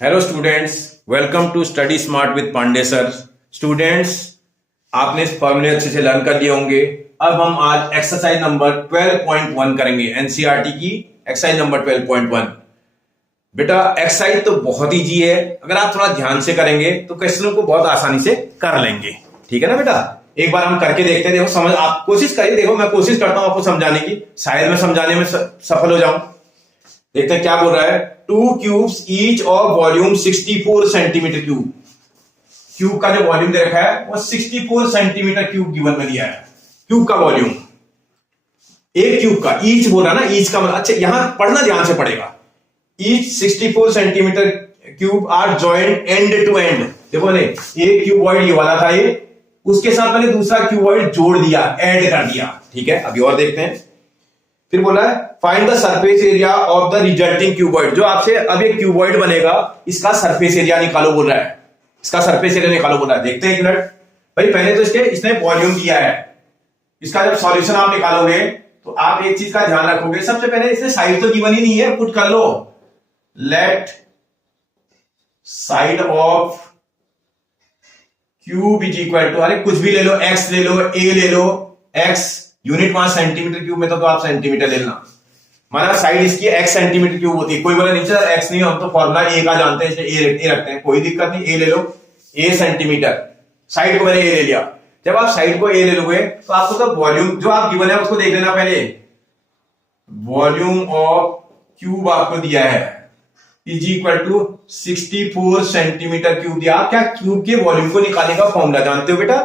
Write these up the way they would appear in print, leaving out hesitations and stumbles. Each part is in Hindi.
Hello students, welcome to study smart with Pandey sir. Students, आपने इस फॉर्मूले अच्छे से लर्न कर लिए होंगे। अब हम आज एक्सरसाइज नंबर 12.1 करेंगे, एनसीईआरटी की एक्सरसाइज नंबर 12.1। बेटा एक्सरसाइज तो बहुत ईजी है, अगर आप थोड़ा ध्यान से करेंगे तो क्वेश्चनों को बहुत आसानी से कर लेंगे। ठीक है ना बेटा, एक बार हम करके देखते हैं। देखो समझ, आप कोशिश करिए। देखो मैं कोशिश करता हूं आपको समझाने की, शायद मैं समझाने में सफल हो जाऊं। देखते हैं क्या बोल रहा है। 2 cubes each of volume 64 centimetre cube. Cube का जो वॉल्यूम दे रखा है वो 64 सेंटीमीटर क्यूब गिवन में दिया है। क्यूब का वॉल्यूम, एक क्यूब का, ईच बोल रहा ना, ईच का मतलब, अच्छा यहां पढ़ना ध्यान से पड़ेगा। Each 64 centimetre cube are joint end to end. देखो ने, एक क्यूबॉइड ये वाला था, ये उसके साथ मैंने दूसरा क्यूबॉइड जोड़ दिया, ऐड कर दिया। ठीक है, अभी और देखते हैं। फिर बोला है find the surface area of the resulting cuboid. जो आपसे अब एक क्यूबॉइड बनेगा, इसका सरफेस एरिया निकालो बोल रहा है। इसका सरफेस एरिया निकालो बोल रहा है। देखते हैं एक मिनट भाई। पहले तो इसने वॉल्यूम दिया है, इसका जब सॉल्यूशन आप निकालोगे तो आप एक चीज का ध्यान रखोगे। सबसे पहले इसने साइड तो गिवन ही नहीं है, पुट कर लो। Let side of cube is equal to, अरे कुछ भी ले लो, एक्स ले लो, ए ले लो। एक्स यूनिट वहां सेंटीमीटर क्यूब में तो आप सेंटीमीटर ले लेना। माना साइड इसकी एक्स सेंटीमीटर क्यूब होती है। कोई बोला नीचे एक्स नहीं, हम तो फॉर्मूला ए का जानते हैं, इसलिए ए रखते हैं, कोई दिक्कत नहीं। ए ले लो, ए सेंटीमीटर। साइड को मैंने ए ले लिया। जब आप साइड को ए ले लोगे तो आपको तो वॉल्यूम जो आप गिवन है उसको देख लेना पहले। वॉल्यूम ऑफ क्यूब आपको दिया है is equal to 64 centimetre cube दिया। आप क्या क्यूब के वॉल्यूम को निकालने का फॉर्मूला जानते हो बेटा?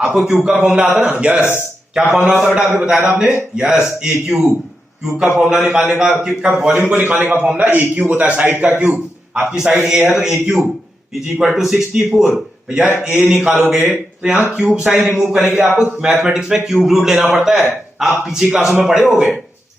आपको क्यूब का फॉर्मूला आता ना? यस। क्या फॉर्मूला होता है बेटा? आपको बताया था आपने, यस, ए क्यूब। क्यूब का फॉर्मूला निकालने का, क्यूब का वॉल्यूम को निकालने का फॉर्मूला ए क्यूब होता है, साइड का क्यूब। आपकी साइड ए है तो ए क्यूब इज इक्वल टू 64। भैया ए निकालोगे तो यहां क्यूब साइन रिमूव करने के लिए आपको मैथमेटिक्स में क्यूब रूट लेना पड़ता है। आप पीछे क्लासों में पढ़े होगे,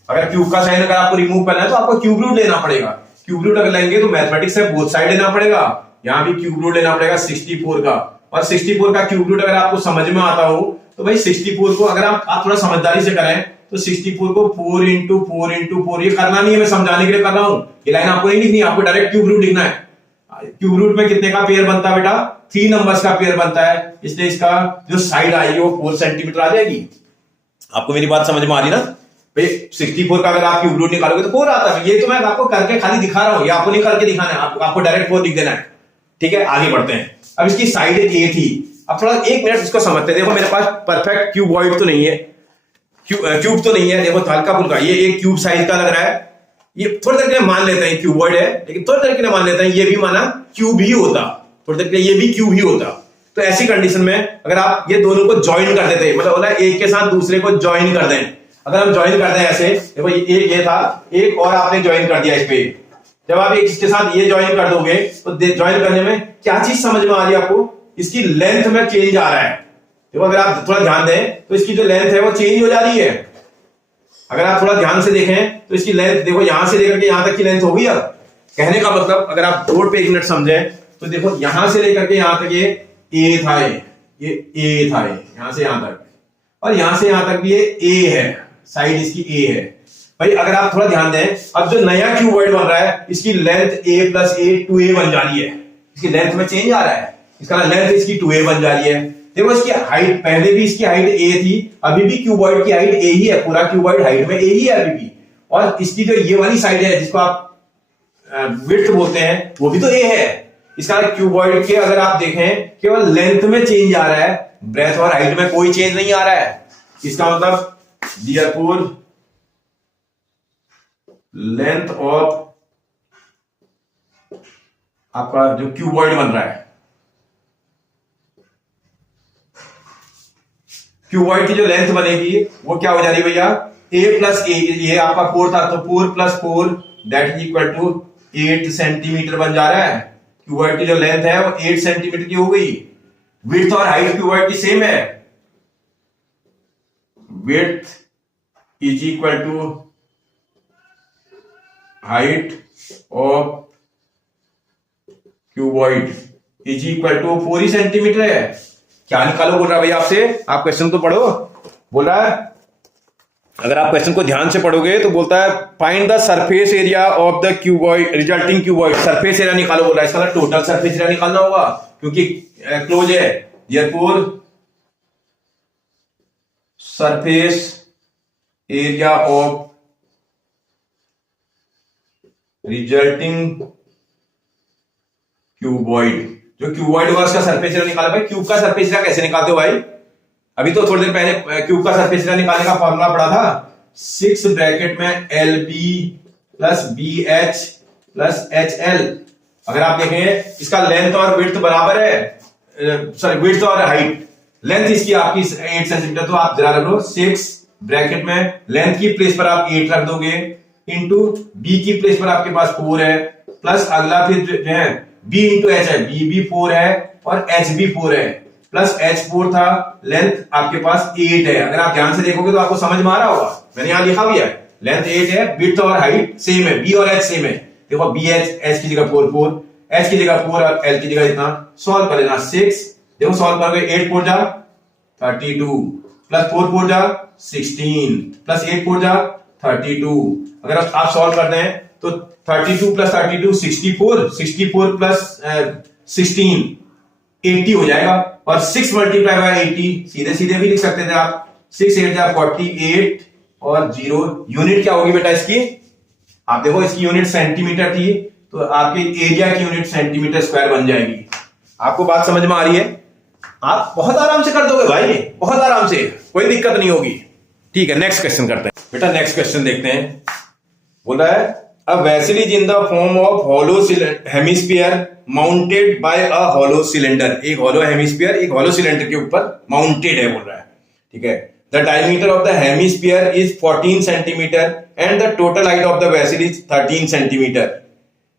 अगर क्यूब का साइन अगर आपको रिमूव करना है तो आपको क्यूब रूट लेना पड़ेगा। क्यूब रूट अगर लेंगे तो मैथमेटिक्स से बोथ साइड लेना पड़ेगा। यहां भी क्यूब रूट लेना पड़ेगा 64 का। और 64 का क्यूब रूट अगर आपको समझ में आता हो तो भाई 64 को अगर आप थोड़ा समझदारी से करें तो 64 को 4 इंटू 4 इंटू 4, ये करना नहीं है, मैं समझाने के लिए कर रहा हूं। ये लाइन आपको नहीं लिखनी, आपको डायरेक्ट क्यूब रूट लिखना है। क्यूब रूट में कितने का पेयर बनता है बेटा? 3 नंबर्स का पेयर बनता है, इसलिए इसका जो साइड आएगी वो 4 सेंटीमीटर आ जाएगी। आपको मेरी बात समझ में आ रही ना भाई? 64 का अगर आप क्यूब रूट निकालोगे तो 4 आता है। ये तो मैं आपको करके खाली दिखा रहा हूं, ये आपको नहीं करके दिखाना है, आपको डायरेक्ट 4 लिख देना है। ठीक है, आगे बढ़ते हैं। अब इसकी साइड ए थी, अब थोड़ा एक मिनट इसको समझते हैं। देखो मेरे पास परफेक्ट क्यूबॉइड तो नहीं है, क्यूब तो नहीं है। देखो हल्का फुल्का ये एक क्यूब साइज का लग रहा है। ये थोड़ी देर के लिए मान लेते हैं क्यूबॉइड है, लेकिन थोड़ी देर के लिए मान लेते हैं ये भी माना क्यूब ही होता, थोड़ी देर के लिए ये भी क्यूब ही होता। तो ऐसी कंडीशन में अगर आप ये दोनों को ज्वाइन कर देते, मतलब बोला एक के साथ दूसरे को ज्वाइन कर दें। अगर हम ज्वाइन कर दें ऐसे, देखो ये था एक और आपने ज्वाइन कर दिया इस पे। जब आप एक इसके साथ ये ज्वाइन कर दोगे तो ज्वाइन करने में क्या चीज समझ में आ रही है आपको? इसकी लेंथ में चेंज आ रहा है। देखो अगर आप थोड़ा ध्यान दें तो इसकी जो लेंथ है वो चेंज हो जा रही है। अगर आप थोड़ा ध्यान से देखें तो इसकी लेंथ देखो, यहां से लेकर के यहां तक की लेंथ होगी। अब कहने का मतलब अगर आप बोर्ड पे एक मिनट समझें तो देखो यहां से लेकर के यहां तक ये ए था, ये ए था, यहां से यहां तक, और यहां से यहां तक भी ये ए है, साइड इसकी ए है। भाई अगर आप थोड़ा ध्यान दें, अब जो नया क्यूबॉइड बन रहा है इसकी length a plus A 2a बन जा रही है। इसकी लेंथ में चेंज आ रहा है, इसका लेंथ इसकी 2a बन जा रही है। देखो इसकी हाइट, पहले भी इसकी हाइट a थी, अभी भी क्यूबॉइड की हाइट a ही है, पूरा क्यूबॉइड हाइट में a ही है अभी भी। और इसकी जो ये वाली साइड है जिसको आप विड्थ बोलते हैं वो भी तो a है। इसका क्यूबॉइड के अगर आप देखें केवल लेंथ में चेंज आ रहा है, ब्रेथ और हाइट में कोई चेंज नहीं आ रहा है। इसका मतलब देयरफॉर लेंथ ऑफ आपका जो क्यूबॉइड बन रहा है, क्यूबॉइड की जो लेंथ बनेगी वो क्या हो जा रही है भैया? a प्लस ए, ये आपका 4 था तो 4 plus 4 that is equal to 8 centimetre बन जा रहा है। क्यूबॉइड की जो लेंथ है वो 8 सेंटीमीटर की हो गई। विड्थ और हाइट क्यूबॉइड की सेम है। Width is equal to height of cuboid is equal to 4 ही सेंटीमीटर है। क्या निकालो बोल रहा है भाई आपसे? आप क्वेश्चन तो पढ़ो। बोल रहा है अगर आप क्वेश्चन को ध्यान से पढ़ोगे तो बोलता है find the surface area of the cuboid resulting cuboid. Surface area निकालो बोल रहा है, इसका टोटल सरफेस एरिया निकालना होगा क्योंकि क्लोज है। Therefore surface area of resulting cuboid, जो क्यूबॉइड होगा उसका सरफेस एरिया निकाला। भाई क्यूब का सरफेस एरिया कैसे निकालते हो भाई? अभी तो थोड़ी देर पहले क्यूब का सरफेस एरिया निकालने का फॉर्मूला पढ़ा था, 6 ब्रैकेट में LB plus BH plus HL। अगर आप देखें इसका लेंथ और विड्थ बराबर है, सॉरी विड्थ और हाइट, लेंथ इसकी आपकी 8 सेंटीमीटर, तो आप जरा रख लो 6 ब्रैकेट में लेंथ की प्लेस पर आप 8 रख दोगे इंटू B की प्लेस पर आपके पास 4 है, प्लस अगला फिर जो है B इंटू H है, B भी 4 है और H भी 4 है, प्लस H4 था, लेंथ आपके पास 8 है। अगर आप ध्यान से देखोगे तो आपको समझ में आ रहा होगा, मैंने यहां लिखा भी है लेंथ 8 है, विड्थ और हाइट सेम है, B और H सेम है। देखो BH H की जगह 4 4, H की जगह 4 और L की जगह इतना, सॉल्व कर लेना 6। देखो सॉल्व करोगे 8 4 जा 32 प्लस 4 4 जा 16 प्लस 8 4 जा 32। अगर आप सॉल्व करते हैं तो 32 प्लस 32 64, 64 प्लस 16 80 हो जाएगा, और 6 मल्टीप्लाई बाय 80 सीधे सीधे भी लिख सकते थे आप, 6 8 जा 48 और 0। यूनिट क्या होगी बेटा इसकी? आप देखो इसकी यूनिट सेंटीमीटर थी, तो आपके एरिया की यूनिट सेंटीमीटर स्क्वायर बन जाएगी। आपको बात समझ में आ रही है? आप बहुत आराम से कर दोगे भाई, बहुत आराम से, कोई दिक्कत नहीं होगी। ठीक है, नेक्स्ट क्वेश्चन करते हैं बेटा। नेक्स्ट क्वेश्चन देखते हैं। बोल रहा है a vessel is in the form of hollow hemisphere mounted by a hollow cylinder. एक हॉलो हेमिस्फीयर एक हॉलो सिलेंडर के ऊपर माउंटेड है बोल रहा है। ठीक है, the diameter of the hemisphere is 14 centimetre and the total height of the vessel is 13 centimetre.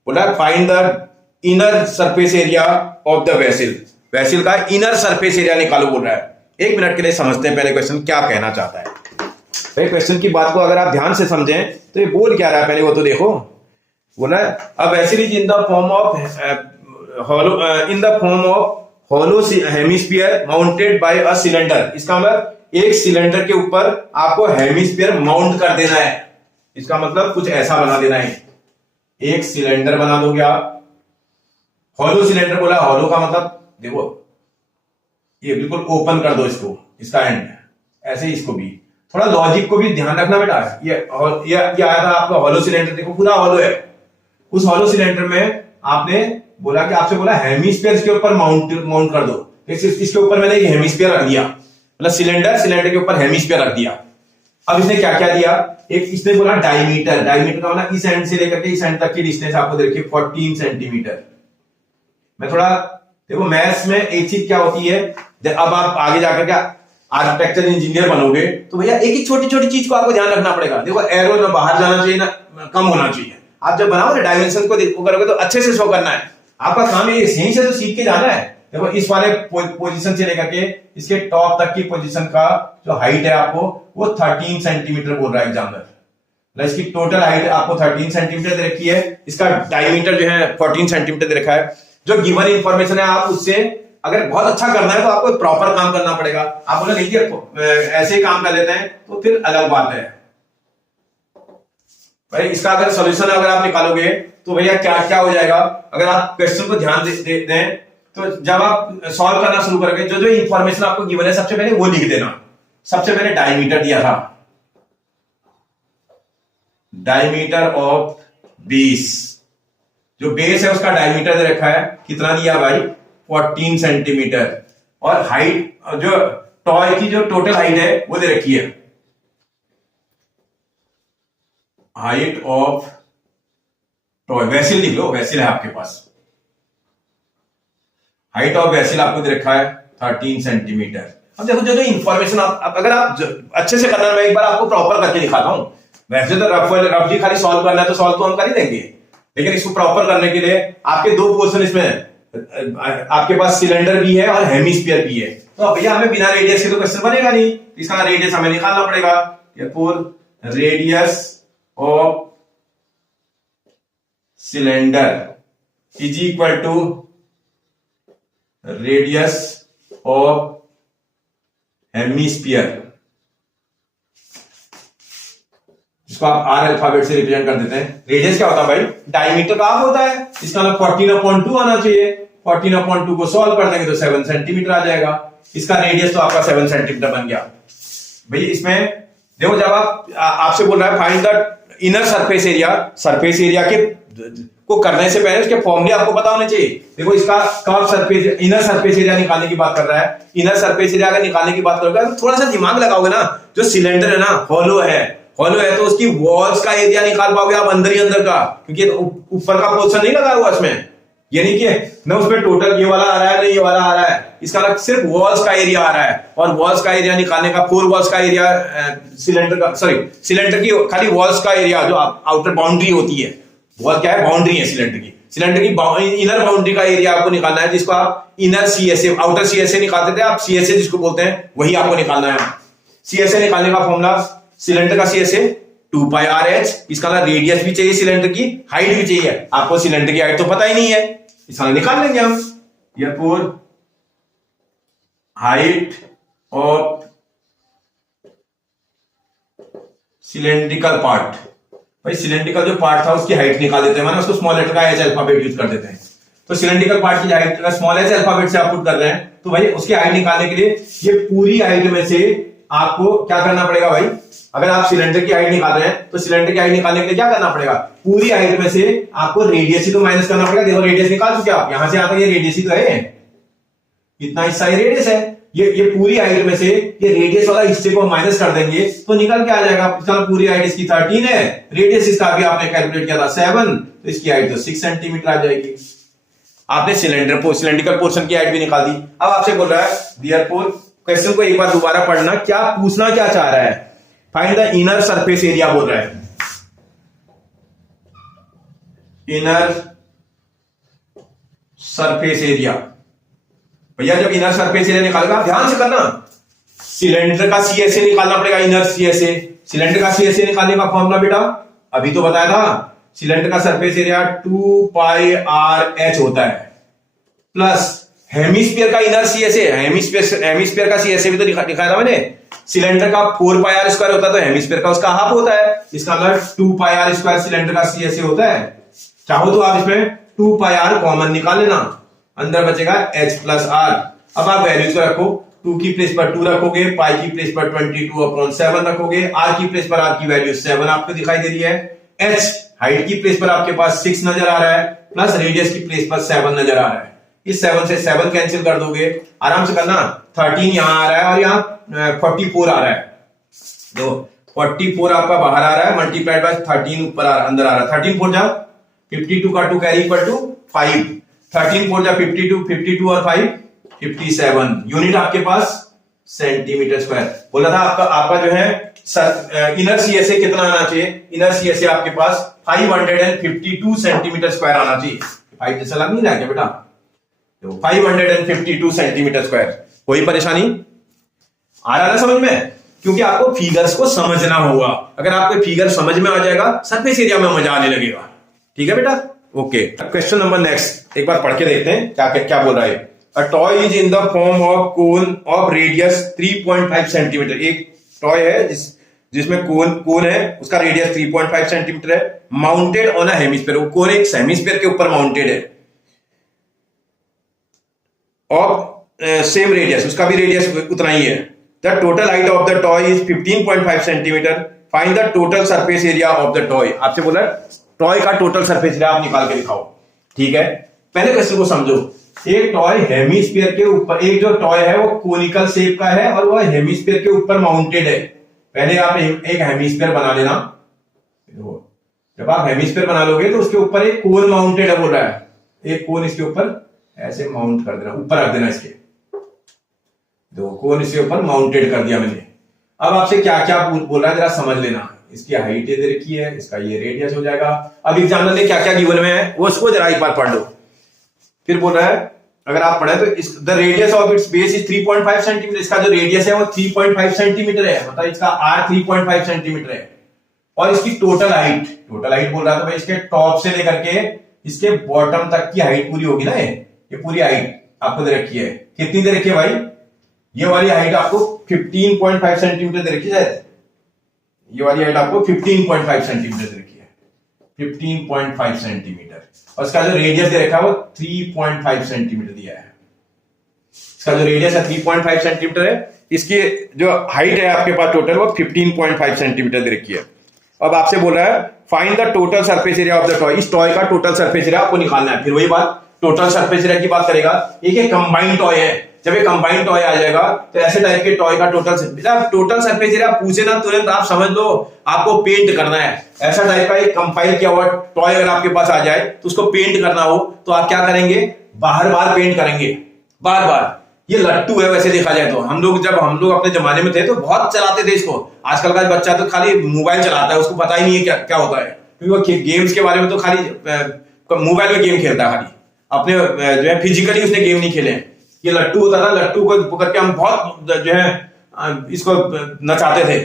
बोल रहा है find the inner surface area of the vessel. Vessel का इनर सरफेस एरिया निकालो बोल रहा है। एक मिनट के लिए समझते हैं पहले क्वेश्चन क्या कहना चाहता है। भाई क्वेश्चन की बात को अगर आप ध्यान से समझें तो ये बोल क्या रहा है पहले वो तो देखो। बोला अब vessel is in the form of hollow hemisphere mounted by a cylinder. इसका मतलब एक सिलेंडर के ऊपर आपको हेमिस्फीयर माउंट कर देना है। इसका मतलब कुछ ऐसा बना देना है, एक सिलेंडर बना दोगे आप। हॉलो सिलेंडर बोला, हॉलो का मतलब देखो ये बिल्कुल ओपन कर दो इसको, इसका एंड ऐसे ही, इसको भी थोड़ा लॉजिक को भी ध्यान रखना बेटा। ये आया था आपका हॉलो सिलेंडर, देखो पूरा हॉलो है। उस हॉलो सिलेंडर में आपने बोला कि आपसे बोला हेमिस्फीयर इसके ऊपर माउंट कर दो। इसके ऊपर मैंने एक हेमिस्फीयर रख दिया, मतलब सिलेंडर के ऊपर हेमिस्फीयर रख दिया। अब इसने क्या क्या दिया, एक इसने बोला डायमीटर। डायमीटर का मतलब इस एंड से लेकर के इस एंड तक की डिस्टेंस आपको दे रखी है 14 सेंटीमीटर। मैं थोड़ा देखो मैथ्स में एक चीज क्या होती है, अब आप आगे जाकर के आर्किटेक्चर इंजीनियर बनोगे तो भैया एक एक छोटी छोटी चीज को आपको ध्यान रखना पड़ेगा। देखो एरो ना बाहर जाना चाहिए ना कम होना चाहिए। आप जब बनाओगे डायमेंशन को करोगे तो अच्छे से शो करना है। आपका काम ये यहीं से तो सीख के जाना है। देखो इस वाले पोजीशन से लेकर के इसके टॉप तक की पोजीशन का जो हाइट है आपको वो 13 सेंटीमीटर बोल रहा है एग्जाम्पल। इसकी टोटल हाइट आपको 13 सेंटीमीटर दे रखी है, इसका डायमीटर जो है 14 सेंटीमीटर दे रखा है। जो गिवन इंफॉर्मेशन है आप उससे अगर बहुत अच्छा करना है तो आपको प्रॉपर काम करना पड़ेगा। आप बोले नहीं ऐसे ही काम कर लेते हैं तो फिर अलग बात है भाई। इसका अगर सॉल्यूशन अगर आप निकालोगे तो भैया क्या क्या हो जाएगा, अगर आप क्वेश्चन को ध्यान दें तो जब आप सॉल्व करना शुरू करोगे जो जो इंफॉर्मेशन आपको गिवन है सबसे पहले वो लिख देना। सबसे पहले डायमीटर दिया था, डायमीटर ऑफ बेस, जो बेस है उसका डायमीटर दे रखा है, कितना दिया भाई 14 सेंटीमीटर। और हाइट जो टॉय की जो टोटल हाइट है वो दे रखी है, हाइट ऑफ टॉय वेसल लिख लो, वेसल है आपके पास। हाइट ऑफ वेसल आपको दे रखा है 13 सेंटीमीटर। अब देखो जो जो इंफॉर्मेशन आप अगर आप अच्छे से करना है, मैं एक बार आपको प्रॉपर करके दिखाता हूं। वैसे तो रफली खाली सॉल्व करना है तो सॉल्व तो हम कर ही देंगे, लेकिन इसको प्रॉपर करने के लिए आपके दो पोर्शन इसमें आपके पास सिलेंडर भी है और हेमिस्फीयर भी है। तो भैया हमें बिना रेडियस के तो क्वेश्चन बनेगा नहीं, इसका रेडियस हमें निकालना पड़ेगा। Radius of cylinder is equal to radius of hemisphere. जिसको आप आर अल्फाबेट से रिप्रेजेंट कर देते हैं। रेडियस क्या होता है भाई? डायमीटर का हाफ होता है। इसका मतलब 14/2 आना चाहिए। 14/2 को सॉल्व कर देंगे तो 7 सेंटीमीटर आ जाएगा। इसका रेडियस तो आपका 7 सेंटीमीटर बन गया। भाई इसमें देखो, जब आपसे बोल रहा है find the inner surface area, surface area के को करने से पहले उसके फॉर्मूले आपको पता होने चाहिए। देखो इसका curve surface, inner surface area निकालने की बात कर रहा है। इनर सरफेस एरिया अगर निकालने की बात करोगे तो थोड़ा सा दिमाग लगाओगे ना, जो सिलेंडर है ना हॉलो है तो उसकी वॉल्स का एरिया निकाल पाओगे आप अंदर ही अंदर का, क्योंकि ऊपर का पोर्शन नहीं लगा हुआ इसमें। यानी कि न उसमें टोटल ये वाला आ रहा है न ये वाला आ रहा है, इसका अलग सिर्फ वॉल्स का एरिया आ रहा है। और वॉल्स का एरिया निकालने का, 4 वॉल्स का एरिया सिलेंडर का, सॉरी सिलेंडर की खाली वॉल्स का एरिया जो आउटर बाउंड्री होती है, वॉल क्या है? बाउंड्री है सिलेंडर की। सिलेंडर की इनर बाउंड्री का एरिया आपको निकालना है, जिसको आप इनर सीएसए, आउटर सीएसए निकालते थे आप, सीएसए जिसको बोलते हैं वही आपको निकालना है। सीएसए निकालने का फॉर्मूला, सिलेंडर का सीएसए 2πr/h। इसका रेडियस भी चाहिए, सिलेंडर की हाइट भी चाहिए। आपको सिलेंडर की हाइट तो पता ही नहीं है, इसका निकाल लेंगे हम। therefore height of cylindrical part, भाई सिलेंड्रिकल जो पार्ट था उसकी हाइट निकाल देते हैं, माना उसको स्मॉल लेटर का एच अल्फाबेट यूज कर देते हैं। तो सिलेंड्रिकल पार्ट की हाइट का स्मॉल एच अल्फाबेट से आप पुट कर रहे हैं, तो भाई उसकी हाइट निकालने के लिए ये पूरी हाइट में से आपको क्या करना पड़ेगा भाई? अगर आप सिलेंडर की हाइट निकाल रहे हैं तो सिलेंडर की हाइट निकालने के लिए क्या करना पड़ेगा? पूरी हाइट में से आपको रेडियस ही तो माइनस करना पड़ेगा। देखो रेडियस निकाल चुके आप, यहां से आता है ये रेडियस ही तो है, इतना हिस्सा ये रेडियस है। ये पूरी हाइट में से ये रेडियस वाला हिस्से को माइनस कर देंगे तो निकल के आ जाएगा। चलो पूरी हाइट इसकी 13 है, रेडियस इसका अभी आपने कैलकुलेट किया था 7, तो इसकी हाइट तो 6 सेंटीमीटर आ जाएगी। आपने सिलेंड्रिकल पोर्शन की हाइट भी निकाल दी। अब आपसे बोल रहा है देयरफॉर, क्वेश्चन को एक बार दोबारा पढ़ना, क्या पूछना क्या चाह रहा है? Find the inner surface area बोल रहा है। इनर सरफेस एरिया, भैया जब इनर सरफेस एरिया निकालेगा ध्यान से करना, सिलेंडर का सीएसए निकालना पड़ेगा, इनर सीएसए। सिलेंडर का सीएसए निकालने का फॉर्मूला बेटा अभी तो बताया था, सिलेंडर का सरफेस एरिया 2πr/h होता है, प्लस हेमिस्फीयर का इनर सीएसए, हेमिस्फीयर का सीएसए भी तो दिखाया था मैंने। सिलेंडर का 4πr² होता है तो हेमिस्फीयर का उसका हाफ होता है, इसका मतलब 2πr² सिलेंडर का सीएसए होता है। चाहो तो आप इसमें 2πr कॉमन निकाल लेना, अंदर बचेगा h + r। अब आप वैल्यूज को रखो, 2 की प्लेस पर 2 रखोगे, पाई की प्लेस पर 22/7 रखोगे, r की प्लेस पर r की वैल्यू 7 आपको दिखाई दे रही है, h हाइट की प्लेस पर आपके पास 6 नजर आ रहा है, प्लस रेडियस की प्लेस पर 7 नजर आ रहा है। इस 7 से 7 कैंसिल कर दोगे, आराम से करना। 13 यहां आ रहा है और यहां 44 आ रहा है, तो 44 आपका बाहर आ रहा है, मल्टीप्लाइड बाय 13 ऊपर अंदर आ रहा है। 13 4 जा 52 का 2 कैरी इक्वल टू 5, 13 4 जा 52, 52 और 5 57। यूनिट आपके पास सेंटीमीटर स्क्वायर। बोला था आपका जो है इनर सीएसए कितना आना चाहिए? इनर सीएसए आपके पास 552 सेंटीमीटर स्क्वायर आना चाहिए। 5 जैसा लग नहीं रहा क्या बेटा? तो 552 सेंटीमीटर स्क्वायर। कोई परेशानी आ रहा है समझ में? क्योंकि आपको फिगर्स को समझना होगा। अगर आपको फिगर समझ में आ जाएगा, सरफेस एरिया में मजा आने लगेगा। ठीक है बेटा? ओके, क्वेश्चन नंबर नेक्स्ट एक बार पढ़ के देखते हैं क्या बोल रहा है। A toy is in the form of cone of radius 3.5 centimetre. एक टॉय है जिसमें कोन है, उसका रेडियस 3.5 सेंटीमीटर है, माउंटेड ऑन अ हेमिस्फीयर। वो कोन एक हेमिस्फीयर के ऊपर माउंटेड है, और सेम रेडियस, उसका भी रेडियस उतना ही है। The total height of the toy is 15.5 centimetre. Find the total surface area of the toy. आपसे बोला टॉय का टोटल सरफेस एरिया आप निकाल के दिखाओ। ठीक है, पहले क्वेश्चन को समझो। एक टॉय हेमिस्फीयर के ऊपर, एक जो टॉय है वो कोनिकल शेप का है और वह हेमिस्फीयर के ऊपर माउंटेड है। पहले आप एक हेमिस्फीयर बना लेना। जब आप हेमिस्फीयर बना लोगे तो उसके ऊपर एक कोन माउंटेड है बोल रहा है, एक कोन इसके ऊपर ऐसे माउंट कर देना, ऊपर रख देना इसके, दो कोन इसके ऊपर माउंटेड कर दिया मैंने। अब आपसे क्या क्या बोल रहा है जरा समझ लेना। इसकी हाइट दे रखी है, इसका ये रेडियस हो जाएगा। अब एग्जाम्पल में क्या क्या गिवन में है वो उसको जरा एक बार पढ़ लो। फिर बोल रहा है अगर आप पढ़े तो the radius of its base is 3.5 centimetre. इसका जो रेडियस है वो 3.5 सेंटीमीटर है, मतलब इसका r 3.5 सेंटीमीटर है। और इसकी टोटल हाइट बोल रहा था भाई, इसके टॉप से लेकर के इसके बॉटम तक की हाइट पूरी होगी ना, ये पूरी हाइट आपको दे रखी है। कितनी दे रखी है भाई? ये वाली हाइट आपको 15.5 सेंटीमीटर दे रखी है। ये वाली हाइट आपको 15.5 सेंटीमीटर दे रखी है, 15.5 सेंटीमीटर, और इसका जो रेडियस दे रखा है वो 3.5 सेंटीमीटर दिया है। इसका जो रेडियस है 3.5 सेंटीमीटर है, इसकी जो हाइट है आपके पास टोटल वो 15.5 सेंटीमीटर दे रखी है। अब आपसे बोल रहा है find the total surface area of the toy, इस टॉय का टोटल सरफेस एरिया आपको निकालना है। फिर वही बात, टोटल सरफेस एरिया की बात करेगा, एक कंबाइंड टॉय है, जब ये कंबाइंड टॉय आ जाएगा तो ऐसे टाइप के टॉय का टोटल सरफेस एरिया पूछे ना तुरंत आप समझ लो आपको पेंट करना है। ऐसा टाइप का एक कंपाइल किया हुआ टॉय अगर आपके पास आ जाए तो उसको पेंट करना हो तो आप क्या करेंगे, बार बार पेंट करेंगे, बार बार। ये लट्टू है वैसे देखा जाए तो, जब हम लोग अपने जमाने में थे तो बहुत चलाते थे इसको। आजकल का बच्चा तो खाली मोबाइल चलाता है, उसको पता ही नहीं है क्या क्या होता है, क्योंकि वो गेम्स के बारे में तो खाली मोबाइल में गेम खेलता है, खाली अपने जो है फिजिकली उसने गेम नहीं खेले। ये लट्टू होता था, लट्टू को पकड़ के हम बहुत जो है इसको नचाते थे।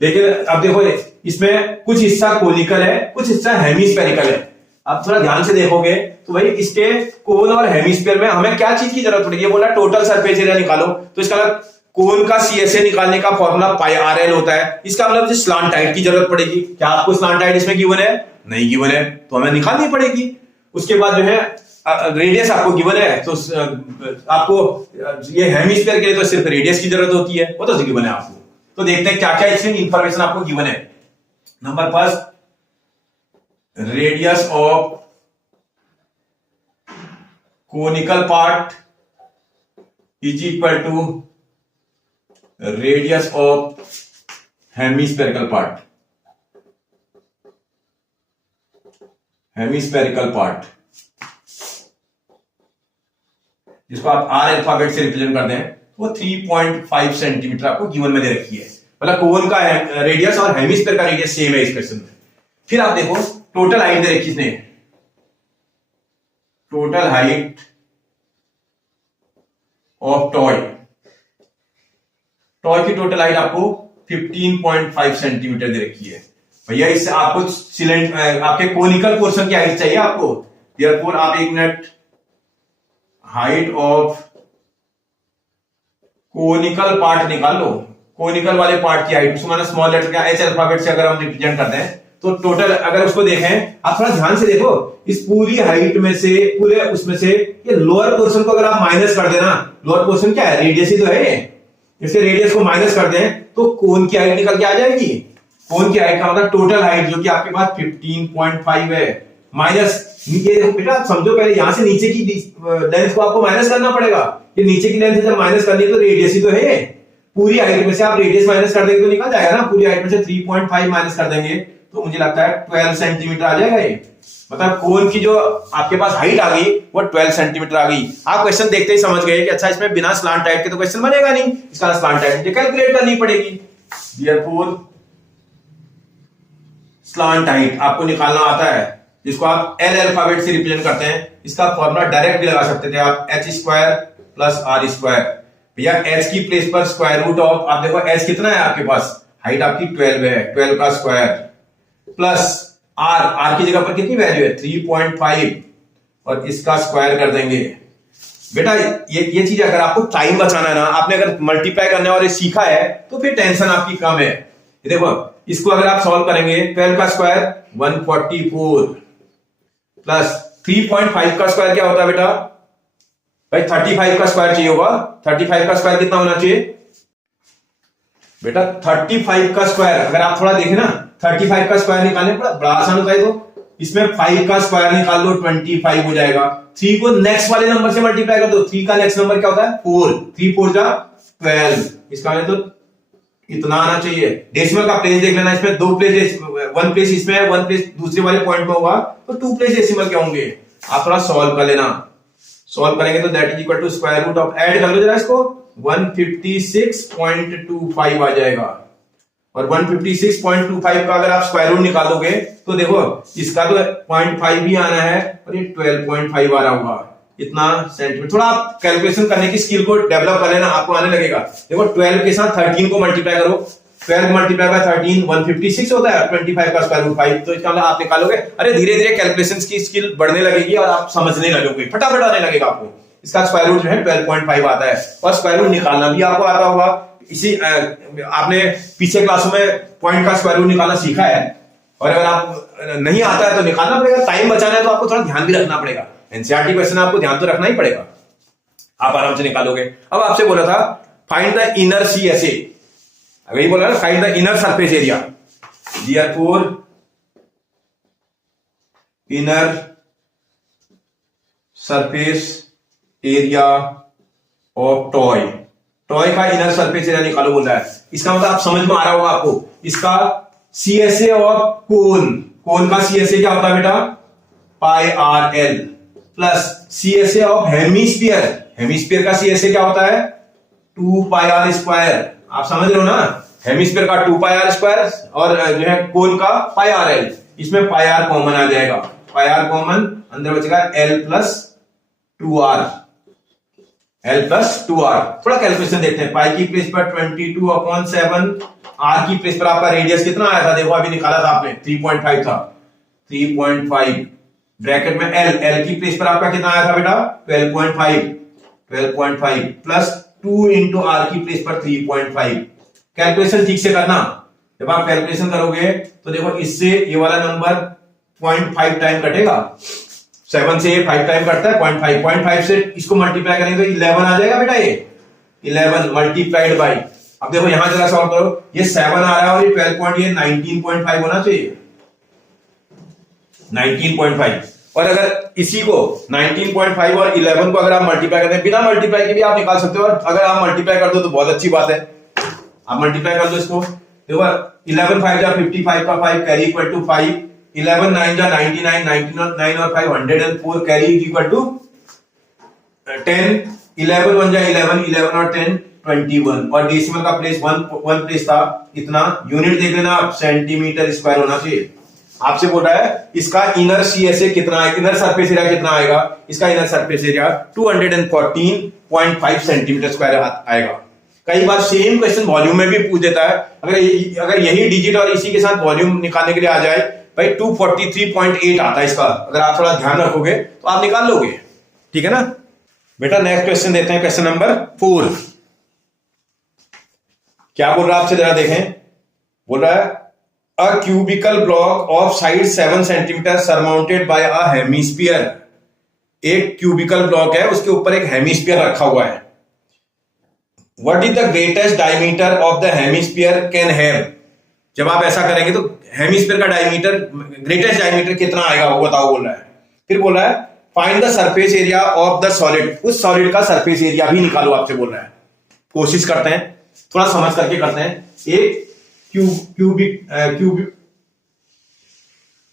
लेकिन अब देखो इसमें कुछ हिस्सा कोनिकल है, कुछ हिस्सा हेमिस्फेरिकल है। आप थोड़ा ध्यान से देखोगे तो भाई इसके कोन और हेमिस्फीयर में हमें क्या चीज की जरूरत पड़ेगी, ये बोला टोटल सरफेस एरिया निकालो, तो इसका कोन का सीएसए निकालने का फॉर्मूला पाई आरएल होता है। इसका मतलब स्लांट हाइट की जरूरत पड़ेगी। क्या आपको स्लांट हाइट इसमें गिवन है? नहीं गिवन है, तो हमें निकालनी पड़ेगी। उसके बाद जो है रेडियस आपको गिवन है, तो आपको ये हेमिस्फीयर के लिए तो सिर्फ रेडियस की जरूरत होती है, वो तो गिवन है आपको। तो देखते हैं क्या क्या इसमें इंफॉर्मेशन आपको गिवन है। Number first, radius of conical part is equal to radius of hemispherical part, hemispherical part जिसको आप आर अल्फाबेट से रिप्रेजेंट करते हैं, वो 3.5 सेंटीमीटर आपको गिवन में दे रखी है। मतलब कोन का रेडियस और हेमिस्फीयर का रेडियस सेम है इस क्वेश्चन में। फिर आप देखो टोटल हाइट दे रखी इसने, total height of toy, toy की टोटल हाइट आपको 15.5 सेंटीमीटर दे रखी है। भैया इससे आपको सिलेंडर आपके कोनिकल पोर्शन की हाइट चाहिए आपको, देयरफॉर आप एक minute height of conical part निकाल लो, कोनिकल वाले पार्ट की हाइट, उसको मैंने स्मॉल लेटर का एच अल्फाबेट से अगर हम रिप्रेजेंट करते हैं तो टोटल अगर उसको देखें, आप थोड़ा ध्यान से देखो, इस पूरी हाइट में से पूरे उसमें से ये लोअर पोर्शन को अगर आप माइनस कर देना, लोअर पोर्शन क्या है, रेडियस ही तो है, इसके रेडियस को माइनस कर दें तो कोन की हाइट निकल के आ जाएगी। कोन की हाइट का मतलब टोटल हाइट जो कि आपके पास 15.5 है, माइनस बेटा आप समझो, पहले यहां से नीचे की लेंथ को आपको माइनस करना पड़ेगा। ये नीचे की लेंथ जब माइनस करनी है तो रेडियस ही तो है, पूरी हाइट में से आप रेडियस माइनस कर देंगे तो निकल जाएगा ना। पूरी हाइट में से 3.5 माइनस कर देंगे तो मुझे लगता है 12 सेंटीमीटर आ जाएगा। ये मतलब कोन की जो आपके पास हाइट आ गई वो 12 सेंटीमीटर आ गई। आप क्वेश्चन देखते ही समझ गए कि अच्छा इसमें बिना स्लांट हाइट के तो क्वेश्चन बनेगा नहीं, इसका स्लांट हाइट कैलकुलेट करनी पड़ेगी। देयरफॉर स्लांट हाइट आपको निकालना आता है, जिसको आप एल अल्फाबेट से रिप्रेजेंट करते हैं। इसका फॉर्मूला डायरेक्ट भी लगा सकते थे आप, H square plus R square. भैया एच की प्लेस पर स्क्वायर रूट ऑफ, आप देखो एच कितना है आपके पास, हाइट आपकी 12 है, 12 का स्क्वायर प्लस आर, आर की जगह पर कितनी वैल्यू है 3.5 और इसका स्क्वायर कर देंगे। बेटा ये चीज अगर आपको टाइम बचाना है ना, आपने अगर मल्टीप्लाई करने और ये सीखा है तो फिर टेंशन आपकी कम है। देखो इसको अगर आप सॉल्व करेंगे, 12 का स्क्वायर 144 प्लस 3.5 का स्क्वायर क्या होता है बेटा भाई 35 का स्क्वायर चाहिए होगा। 35 का स्क्वायर कितना होना चाहिए बेटा, 35 का स्क्वायर अगर आप थोड़ा देखें ना, 35 का स्क्वायर निकालने बड़ा आसान होता है। तो इसमें 5 का स्क्वायर निकाल दो 25 हो जाएगा। 3 को नेक्स्ट वाले नंबर से मल्टीप्लाई कर दो, 3 का नेक्स्ट नंबर क्या होता है 4, 3 4 जा 12, इसका मतलब तो इतना आना चाहिए। डेसिमल का प्लेस देख लेना, इसमें 2 प्लेस, 1 प्लेस इसमें है, 1 प्लेस दूसरे वाले पॉइंट में होगा, तो 2 प्लेस डेसिमल के होंगे। आप थोड़ा सॉल्व कर लेना, सॉल्व करेंगे तो that is equal to square root of, add कर लो जरा इसको, 156.25 आ जाएगा। और 156.25 का अगर आप स्क्वायर रूट निकाल दोगे तो देखो इसका तो 0.5 भी आना है और ये 12.5 आ रहा होगा, इतना सेंटीमीटर। थोड़ा आप कैलकुलेशन करने की स्किल को डेवलप कर लेना, आपको आने लगेगा। देखो 12 के साथ 13 को मल्टीप्लाई करो, 12 मल्टीप्लाई बाय 13 156 होता है, 25 का स्क्वायर रूट 5, तो इसका मतलब आप निकालोगे। अरे धीरे धीरे कैलकुलेशंस की स्किल बढ़ने लगेगी और आप समझने लगोगे, फटाफट आने लगेगा आपको। इसका स्क्वायर रूट जो है 12.5 आता है और स्क्वायर रूट निकालना भी आपको आता होगा। इसी आपने पीछे क्लासों में पॉइंट का स्क्वायर रूट निकालना सीखा है, और अगर आप नहीं आता है तो निकालना पड़ेगा। टाइम बचाना है तो आपको थोड़ा ध्यान भी रखना पड़ेगा। एनसीईआरटी क्वेश्चन आपको ध्यान तो रखना ही पड़ेगा, आप आराम से निकालोगे। अब आपसे बोला था फाइंड द इनर सीएसए, अगर ये बोला ना find the inner surface area, therefore inner surface area of toy, toy का इनर सरफेस एरिया निकालो बोल रहा है। इसका मतलब आप समझ में आ रहा होगा आपको, इसका सीएसए ऑफ कोन, कोन का सीएसए क्या होता है बेटा, pi r l, plus CSA of hemisphere, hemisphere का सीएसए क्या होता है, 2 पाई आर स्क्वायर। आप समझ रहे हो ना, हेमिस्फीयर का 2 पाई आर स्क्वायर और जो है कोन का पाई आर एल, इसमें पाई आर कॉमन आ जाएगा, पाई आर कॉमन, अंदर बचेगा L plus 2r, L plus 2r। थोड़ा कैलकुलेशन देखते हैं। पाई की प्लेस पर 22/7, आर की प्लेस पर आपका रेडियस कितना आया था, देखो अभी निकाला था आपने, 3.5 था, 3.5 ब्रैकेट में एल, एल की प्लेस पर आपका कितना आया था बेटा, 12.5 प्लस 2 इंटू आर की प्लेस पर 3.5। कैलकुलेशन ठीक से करना, जब आप कैलकुलेशन करोगे तो देखो इससे ये वाला नंबर 0.5 टाइम कटेगा, 7 से 5 टाइम कटता है 0.5 से इसको मल्टीप्लाई करेंगे तो 11 आ जाएगा बेटा, ये 11 मल्टीप्लाइड बाई, अब देखो यहां जरा सॉल्व करो, ये 7 आ रहा है और ये 12 ये 19.5 होना चाहिए, 19.5। और अगर इसी को 19.5 और 11 को अगर आप मल्टीप्लाई करते हैं, बिना मल्टीप्लाई के भी आप निकाल सकते हो, और अगर आप मल्टीप्लाई कर दो तो बहुत अच्छी बात है, आप मल्टीप्लाई कर दो इसको। देखो 11 5 जा 55 का 5 कैरी इक्वल टू 5, 11 9 जा 99, 99 और 5 104 कैरी इक्वल टू 10, 11 1 जा 11, 11 और 10 21, और डेसिमल का प्लेस 1 प्लेस था, इतना यूनिट देख लेना, सेंटीमीटर स्क्वायर होना चाहिए। आपसे बोल रहा है इसका इनर सीएसए कितना है, इनर सरफेस एरिया कितना आएगा, इसका inner surface area 214.5 centimetre square आएगा। कई बार सेम क्वेश्चन वॉल्यूम में भी पूछ देता है, अगर यही डिजिट और इसी के साथ वॉल्यूम निकालने के लिए आ जाए, भाई 243.8 आता है इसका, अगर आप थोड़ा ध्यान रखोगे तो आप निकाल लोगे, ठीक है ना बेटा। नेक्स्ट क्वेश्चन देते हैं, क्वेश्चन नंबर 4। क्या बोल रहा है आपसे जरा देखें, बोल रहा है a cubical block of side 7 centimetre surmounted by a hemisphere, एक क्यूबिकल ब्लॉक है उसके ऊपर एक हेमिस्फीयर रखा हुआ है। What is the greatest diameter of the hemisphere can have, जब आप ऐसा करेंगे तो हेमिस्फीयर का डायमीटर, ग्रेटेस्ट डायमीटर कितना आएगा वो बताओ बोल रहा है। फिर बोल रहा है find the surface area of the solid, उस सॉलिड का सरफेस एरिया भी निकालो आपसे बोल रहा है। कोशिश करते हैं, थोड़ा समझ करके करते हैं। एक क्यूबिक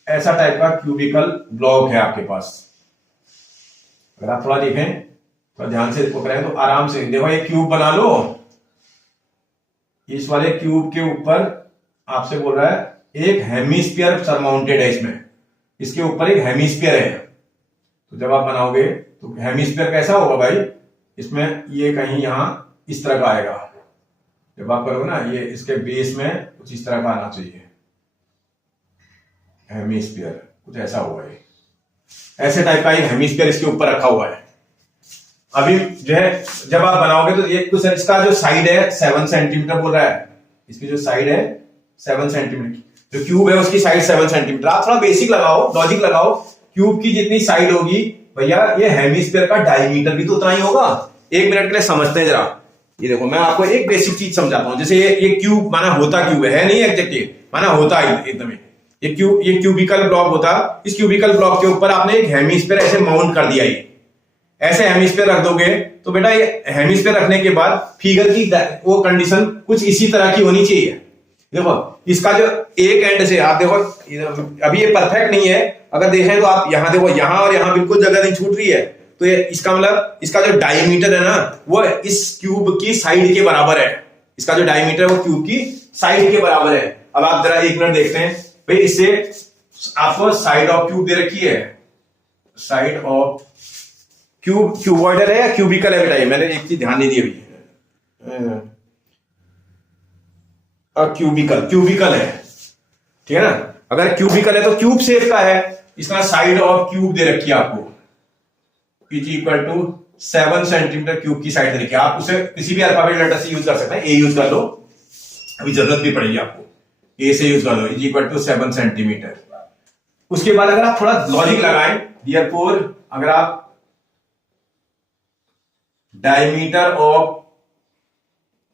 ऐसा टाइप का क्यूबिकल ब्लॉक है आपके पास, अगर आप थोड़ा देखें, थोड़ा ध्यान से इसको करें तो आराम से देखो, ये क्यूब बना लो, इस वाले क्यूब के ऊपर आपसे बोल रहा है एक हेमिस्फीयर सरमाउंटेड है, इसमें इसके ऊपर एक हेमिस्फीयर है। तो जब आप बनाओगे तो हेमिस्फीयर कैसा होगा भाई, इसमें ये कहीं यहां इस तरह का आएगा, जब आप करोगे ना ये इसके बेस में कुछ इस तरह का आना चाहिए, हेमिस्फीयर कुछ ऐसा होगा, ये ऐसे टाइप का एक हेमिस्फीयर इसके ऊपर रखा हुआ है। अभी जो है जब आप बनाओगे तो ये कुछ इसका जो साइड है 7 सेंटीमीटर बोल रहा है, इसकी जो साइड है 7 सेंटीमीटर, जो क्यूब है उसकी साइड 7 सेंटीमीटर। आप थोड़ा बेसिक लगाओ, लॉजिक लगाओ, क्यूब की जितनी साइड होगी भैया ये हेमिस्फीयर का डायमीटर भी तो उतना ही होगा। 1 मिनट के लिए समझते हैं जरा, ये देखो मैं आपको एक बेसिक चीज समझाता हूं। जैसे ये क्यूब माना होता क्यूब है नहीं एग्जैक्ट, ये माना होता है एकदम, ये क्यूबिकल ब्लॉक होता, इस क्यूबिकल ब्लॉक के ऊपर आपने एक हेमिस्फीयर ऐसे माउंट कर दिया, ये ऐसे हेमिस्फीयर रख दोगे तो बेटा ये हेमिस्फीयर रखने के बाद फिगर की वो कंडीशन कुछ इसी तरह की होनी चाहिए। देखो इसका जो एक एंड से आप देखो, अभी ये परफेक्ट नहीं है, अगर देखें तो आप यहां देखो, यहां और यहां बिल्कुल जगह नहीं छूट रही है, तो ये इसका मतलब इसका जो डायमीटर है ना वो इस क्यूब की साइड के बराबर है, इसका जो डायमीटर है वो क्यूब की साइड के बराबर है। अब आप जरा 1 मिनट देखते हैं भाई, इससे आपको साइड ऑफ क्यूब दे रखी है, साइड ऑफ क्यूब, क्यूबॉइडल है या क्यूबिकल है बेटा, ये मैंने एक चीज ध्यान नहीं दी अभी, क्यूबिकल है, ठीक है ना। अगर क्यूबिकल है तो क्यूब शेप का है, इसका साइड ऑफ क्यूब दे रखी है आपको, is equal to 7 centimetre cube की साइड देखिए, आप उसे किसी भी अल्फाबेट लेटर से यूज कर सकते हैं, ए यूज कर लो, अभी जरूरत भी पड़ेगी आपको, ए से यूज कर लो, इज इक्वल टू 7 सेंटीमीटर। उसके बाद अगर आप थोड़ा लॉजिक लगाएं, देयरफॉर अगर आप डायमीटर ऑफ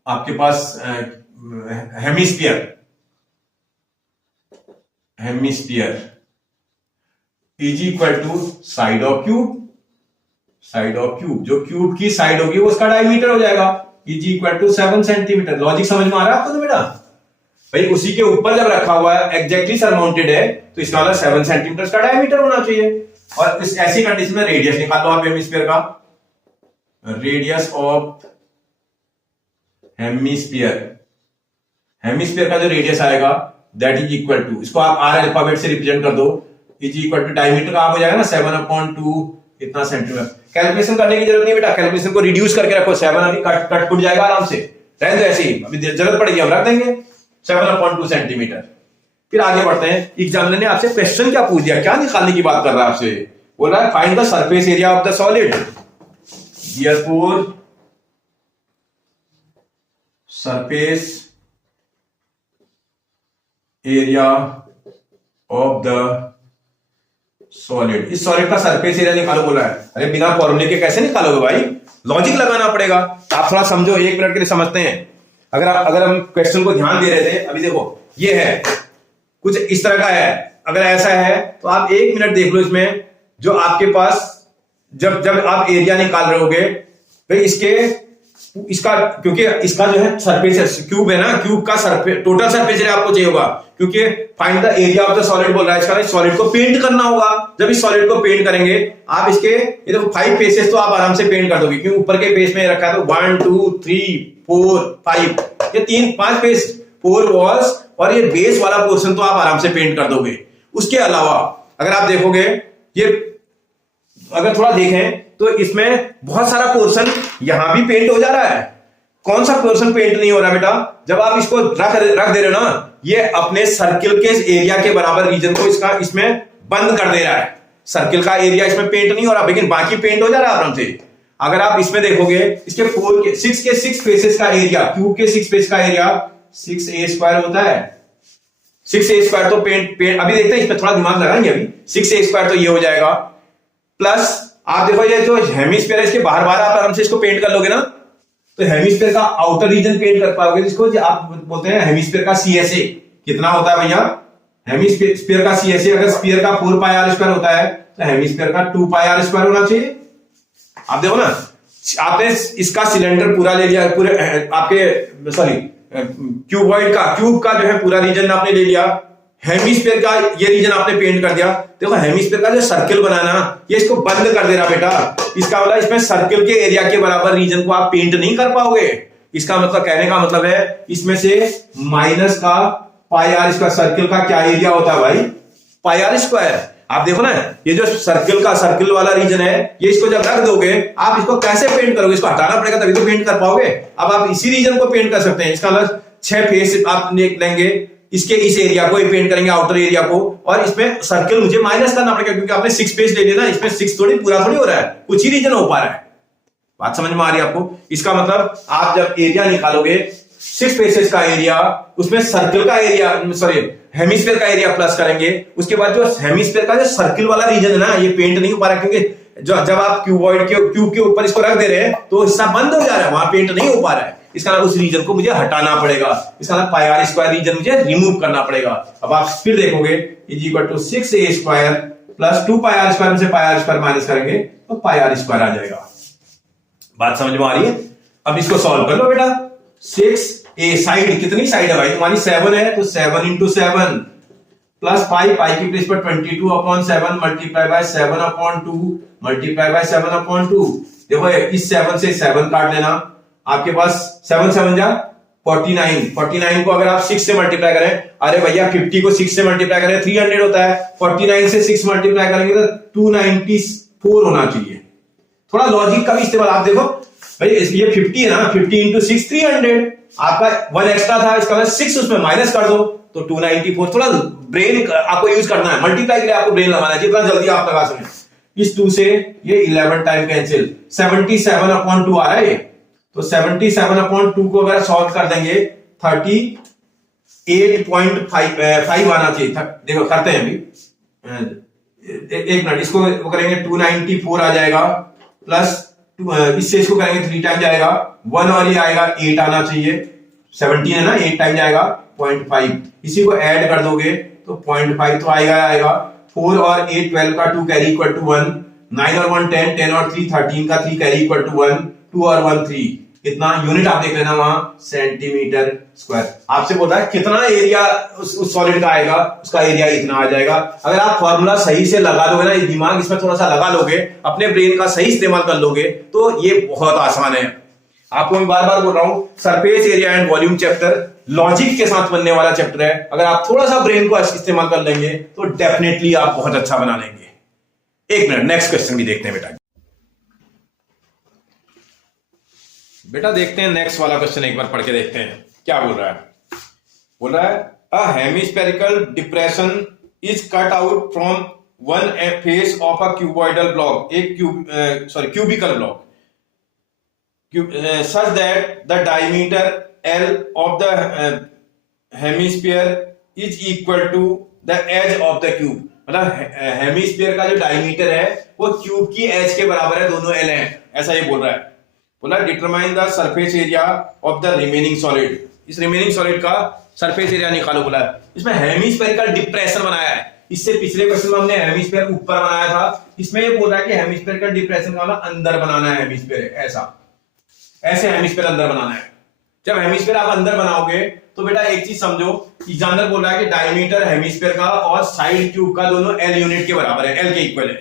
आपके पास hemisphere is equal to side of cube, जो क्यूब की साइड होगी वो उसका डायमीटर हो जाएगा, is equal to 7 centimetre. Logic समझ में आ रहा है आपको तो बेटा? भाई उसी के ऊपर जब रखा हुआ है एग्जैक्टली सरमाउंटेड है तो इसका मतलब 7 सेंटीमीटर का डायमीटर होना चाहिए। और इस ऐसी कंडीशन में रेडियस निकाल लो आप हेमिस्फीयर का, रेडियस ऑफ हेमिस्फीयर का जो रेडियस आएगा दैट इज इक्वल टू, इसको आप आर अल्फाबेट से रिप्रेजेंट कर दो, इज इक्वल टू डायमीटर का आप हो जाएगा ना 7/2 इतना सेंटीमीटर। कैलकुलेशन करने की जरूरत नहीं बेटा, कैलकुलेशन को रिड्यूस करके रखो, 7 अभी कट फुट जाएगा आराम से, रहने दो ऐसे ही, अभी जरूरत पड़ेगी हम रख देंगे 7/2 सेंटीमीटर। फिर आगे बढ़ते हैं, एग्जामिनर ने आपसे क्वेश्चन क्या पूछ दिया, क्या निकालने की बात कर रहा है आपसे, बोल रहा है find the surface area of the solid, therefore surface area of the solid, इस सॉलिड का सरफेस एरिया निकालो बोला है। अरे बिना फॉर्मूले के कैसे निकालोगे भाई, लॉजिक लगाना पड़ेगा। आप थोड़ा समझो, 1 मिनट के लिए समझते हैं। अगर हम क्वेश्चन को ध्यान दे रहे थे, अभी देखो ये है कुछ इस तरह का है, अगर ऐसा है तो आप 1 मिनट देख लो इसमें, जो आपके पास जब आप एरिया निकाल रहे होगे तो इसका क्योंकि इसका जो है सरफेस क्यूब है ना, क्यूब का टोटल सरफेस एरिया आपको चाहिए होगा, क्योंकि find the area of the solid बोल रहा है, इसका सॉलिड को पेंट करना होगा। जब इस सॉलिड को पेंट करेंगे आप इसके ये देखो 5 फेसेस तो आप आराम से पेंट कर दोगे, क्योंकि ऊपर के फेस में रखा है तो 1 2 3 4 5 ये 3-5 फेस, 4 वॉल्स और ये बेस वाला पोर्शन तो आप आराम से पेंट कर दोगे। उसके अलावा अगर आप देखोगे, ये अगर थोड़ा देखें तो इसमें बहुत सारा पोर्शन यहां भी पेंट हो जा रहा है। कौन सा पोर्शन पेंट नहीं हो रहा बेटा, जब आप इसको रख दे रहे हो ना, ये अपने सर्किल के एरिया के बराबर रीजन को इसमें बंद कर दे रहा है। सर्किल का एरिया इसमें पेंट नहीं हो रहा, लेकिन बाकी पेंट हो जा रहा है आराम से। अगर आप इसमें देखोगे, इसके 6 फेसेस का एरिया, क्यूब के 6 फेस का एरिया 6a² होता है। 6a² तो पेंट अभी देखते हैं, इसमें थोड़ा दिमाग लगाएंगे। अभी 6a² तो ये हो जाएगा, प्लस आप देखो ये जो हेमिस्फीयर है इसके बाहर आप आराम से इसको पेंट कर लोगे ना, तो हेमिस्फीयर का आउटर रीजन पेंट कर पाओगे, जिसको आप बोलते हैं हेमिस्फीयर का CSA। कितना होता है भैया हेमिस्फीयर का CSA? अगर स्फीयर का 4πr² होता है तो हेमिस्फीयर का 2πr² होना चाहिए। आप देखो ना, आपने इसका सिलेंडर पूरा ले लिया, पूरे आपके क्यूब का जो है पूरा रीजन आपने ले लिया, हेमिस्फीयर का ये रीजन आपने पेंट कर दिया। देखो हेमिस्फीयर का जो सर्किल बनाना, ये इसको बंद कर देना बेटा। इसका मतलब इसमें सर्किल के एरिया के बराबर रीजन को आप पेंट नहीं कर पाओगे। इसका मतलब, कहने का मतलब है इसमें से माइनस का πr², सर्किल का क्या एरिया होता है भाई, πr²। आप देखो ना, ये जो सर्किल वाला रीजन है, ये इसको जब रख दोगे आप इसको कैसे पेंट करोगे, इसको हटाना पड़ेगा तभी तो पेंट कर पाओगे। अब आप इसी रीजन को पेंट कर सकते हैं। इसका मतलब 6 फेस आप लेंगे, इसके इस एरिया को पेंट करेंगे, आउटर एरिया को, और इसमें सर्किल मुझे माइनस करना पड़ेगा, क्योंकि आपने 6 पेज ले लिया ना, इसमें 6 पूरा थोड़ी हो रहा है, कुछ ही रीजन हो पा रहा है। बात समझ में आ रही है आपको? इसका मतलब आप जब एरिया निकालोगे 6 फेसेस का एरिया, उसमें सर्किल का एरिया, हेमिस्फीयर का एरिया प्लस करेंगे, उसके बाद जो हेमिस्फीयर का जो सर्किल वाला रीजन है ना, ये पेंट नहीं हो पा रहा है, क्योंकि जब आप क्यूब के ऊपर इसको रख दे रहे हैं तो हिस्सा बंद हो जा रहा है, वहां पेंट नहीं हो पा रहा है। इसका उस रीजन को मुझे हटाना पड़ेगा, इसका πr² रीजन मुझे रिमूव करना पड़ेगा। अब आप फिर देखोगे is equal to 6a² plus 2πr² में से πr² माइनस करेंगे तो πr² आ जाएगा। बात समझ में आ रही है? अब इसको सॉल्व कर लो बेटा। 6a साइड, कितनी साइड है भाई तुम्हारी, 7 है, तो 7 × 7 प्लस पाई की प्लेस पर 22/7 मल्टीप्लाई बाय 7/2 मल्टीप्लाई बाय 7/2। देखो इस 7 से 7 काट लेना, आपके पास 7 7 जा 49 को अगर आप 6 से मल्टीप्लाई करें, अरे भैया 50 को 6 से मल्टीप्लाई करें 300 होता है, 49 से 6 मल्टीप्लाई करेंगे तो 294 होना चाहिए। थोड़ा लॉजिक का भी इस्तेमाल, आप देखो भाई ये 50 है ना, 50 × 6 300, आपका 1 एक्स्ट्रा था, इसका मतलब 6 उसमें माइनस कर दो तो 294। थोड़ा ब्रेन आपको यूज करना है, मल्टीप्लाई के लिए आपको ब्रेन लगाना है, जितना जल्दी आप लगा सकें। इस 2 से ये 11 टाइम कैंसिल, 77/2 आ रहा है ये। तो 77/2 को अगर सॉल्व कर देंगे 38.5 आना चाहिए था। देखो करते हैं अभी, एक मिनट, इसको वो करेंगे 294 आ जाएगा, प्लस इससे इसको करेंगे 3 टाइम जाएगा 1 और ये आएगा 8 आना चाहिए, 17 है ना, 8 टाइम जाएगा 0.5, इसी को ऐड कर दोगे तो 0.5 तो आएगा 4 और 8 12 का 2 कैरी इक्वल टू 1, 9 और 1 10, 10 और 3 13 का 3 कैरी इक्वल टू 1, 2 और 1 3, कितना यूनिट आप देख लेना वहां सेंटीमीटर स्क्वायर। आपसे बोलता है कितना एरिया उस सॉलिड का आएगा, उसका एरिया इतना आ जाएगा। अगर आप फॉर्मूला सही से लगा दोगे ना, दिमाग इसमें थोड़ा सा लगा लोगे, अपने ब्रेन का सही इस्तेमाल कर लोगे, तो ये बहुत आसान है। आपको मैं बार बार बोल रहा हूं, surface area and volume chapter logic के साथ बनने वाला चैप्टर है। अगर आप थोड़ा सा ब्रेन को इस्तेमाल कर लेंगे तो डेफिनेटली आप बहुत अच्छा बना लेंगे। एक मिनट, नेक्स्ट क्वेश्चन भी देखते हैं बेटा देखते हैं नेक्स्ट वाला क्वेश्चन, एक बार पढ़ के देखते हैं क्या बोल रहा है। बोल रहा है a hemispherical depression is cut out from one face of a cuboidal block, एक cubical block, such that the diameter L of the hemisphere is equal to the edge of the cube। मतलब हेमिस्फीयर का जो डायमीटर है वो क्यूब की एज के बराबर है, दोनों एल हैं, ऐसा ये बोल रहा है। बोला determine the surface area of the remaining solid, इस रिमेनिंग सॉलिड का सरफेस एरिया निकालो। बोला इसमें हेमिस्फेरिकल डिप्रेशन बनाया है, इससे पिछले क्वेश्चन में हमने हेमिस्फीयर ऊपर बनाया था, इसमें ये बोल रहा है कि हेमिस्फेरिकल डिप्रेशन का मतलब अंदर बनाना है हेमिस्फीयर, ऐसे हेमिस्फीयर अंदर बनाना है। जब हेमिस्फीयर आप अंदर बनाओगे तो बेटा एक चीज समझो, एग्जाम्पल बोल रहा है कि डायमीटर हेमिस्फीयर का और साइड क्यूब का दोनों एल यूनिट के बराबर है, एल के इक्वल है।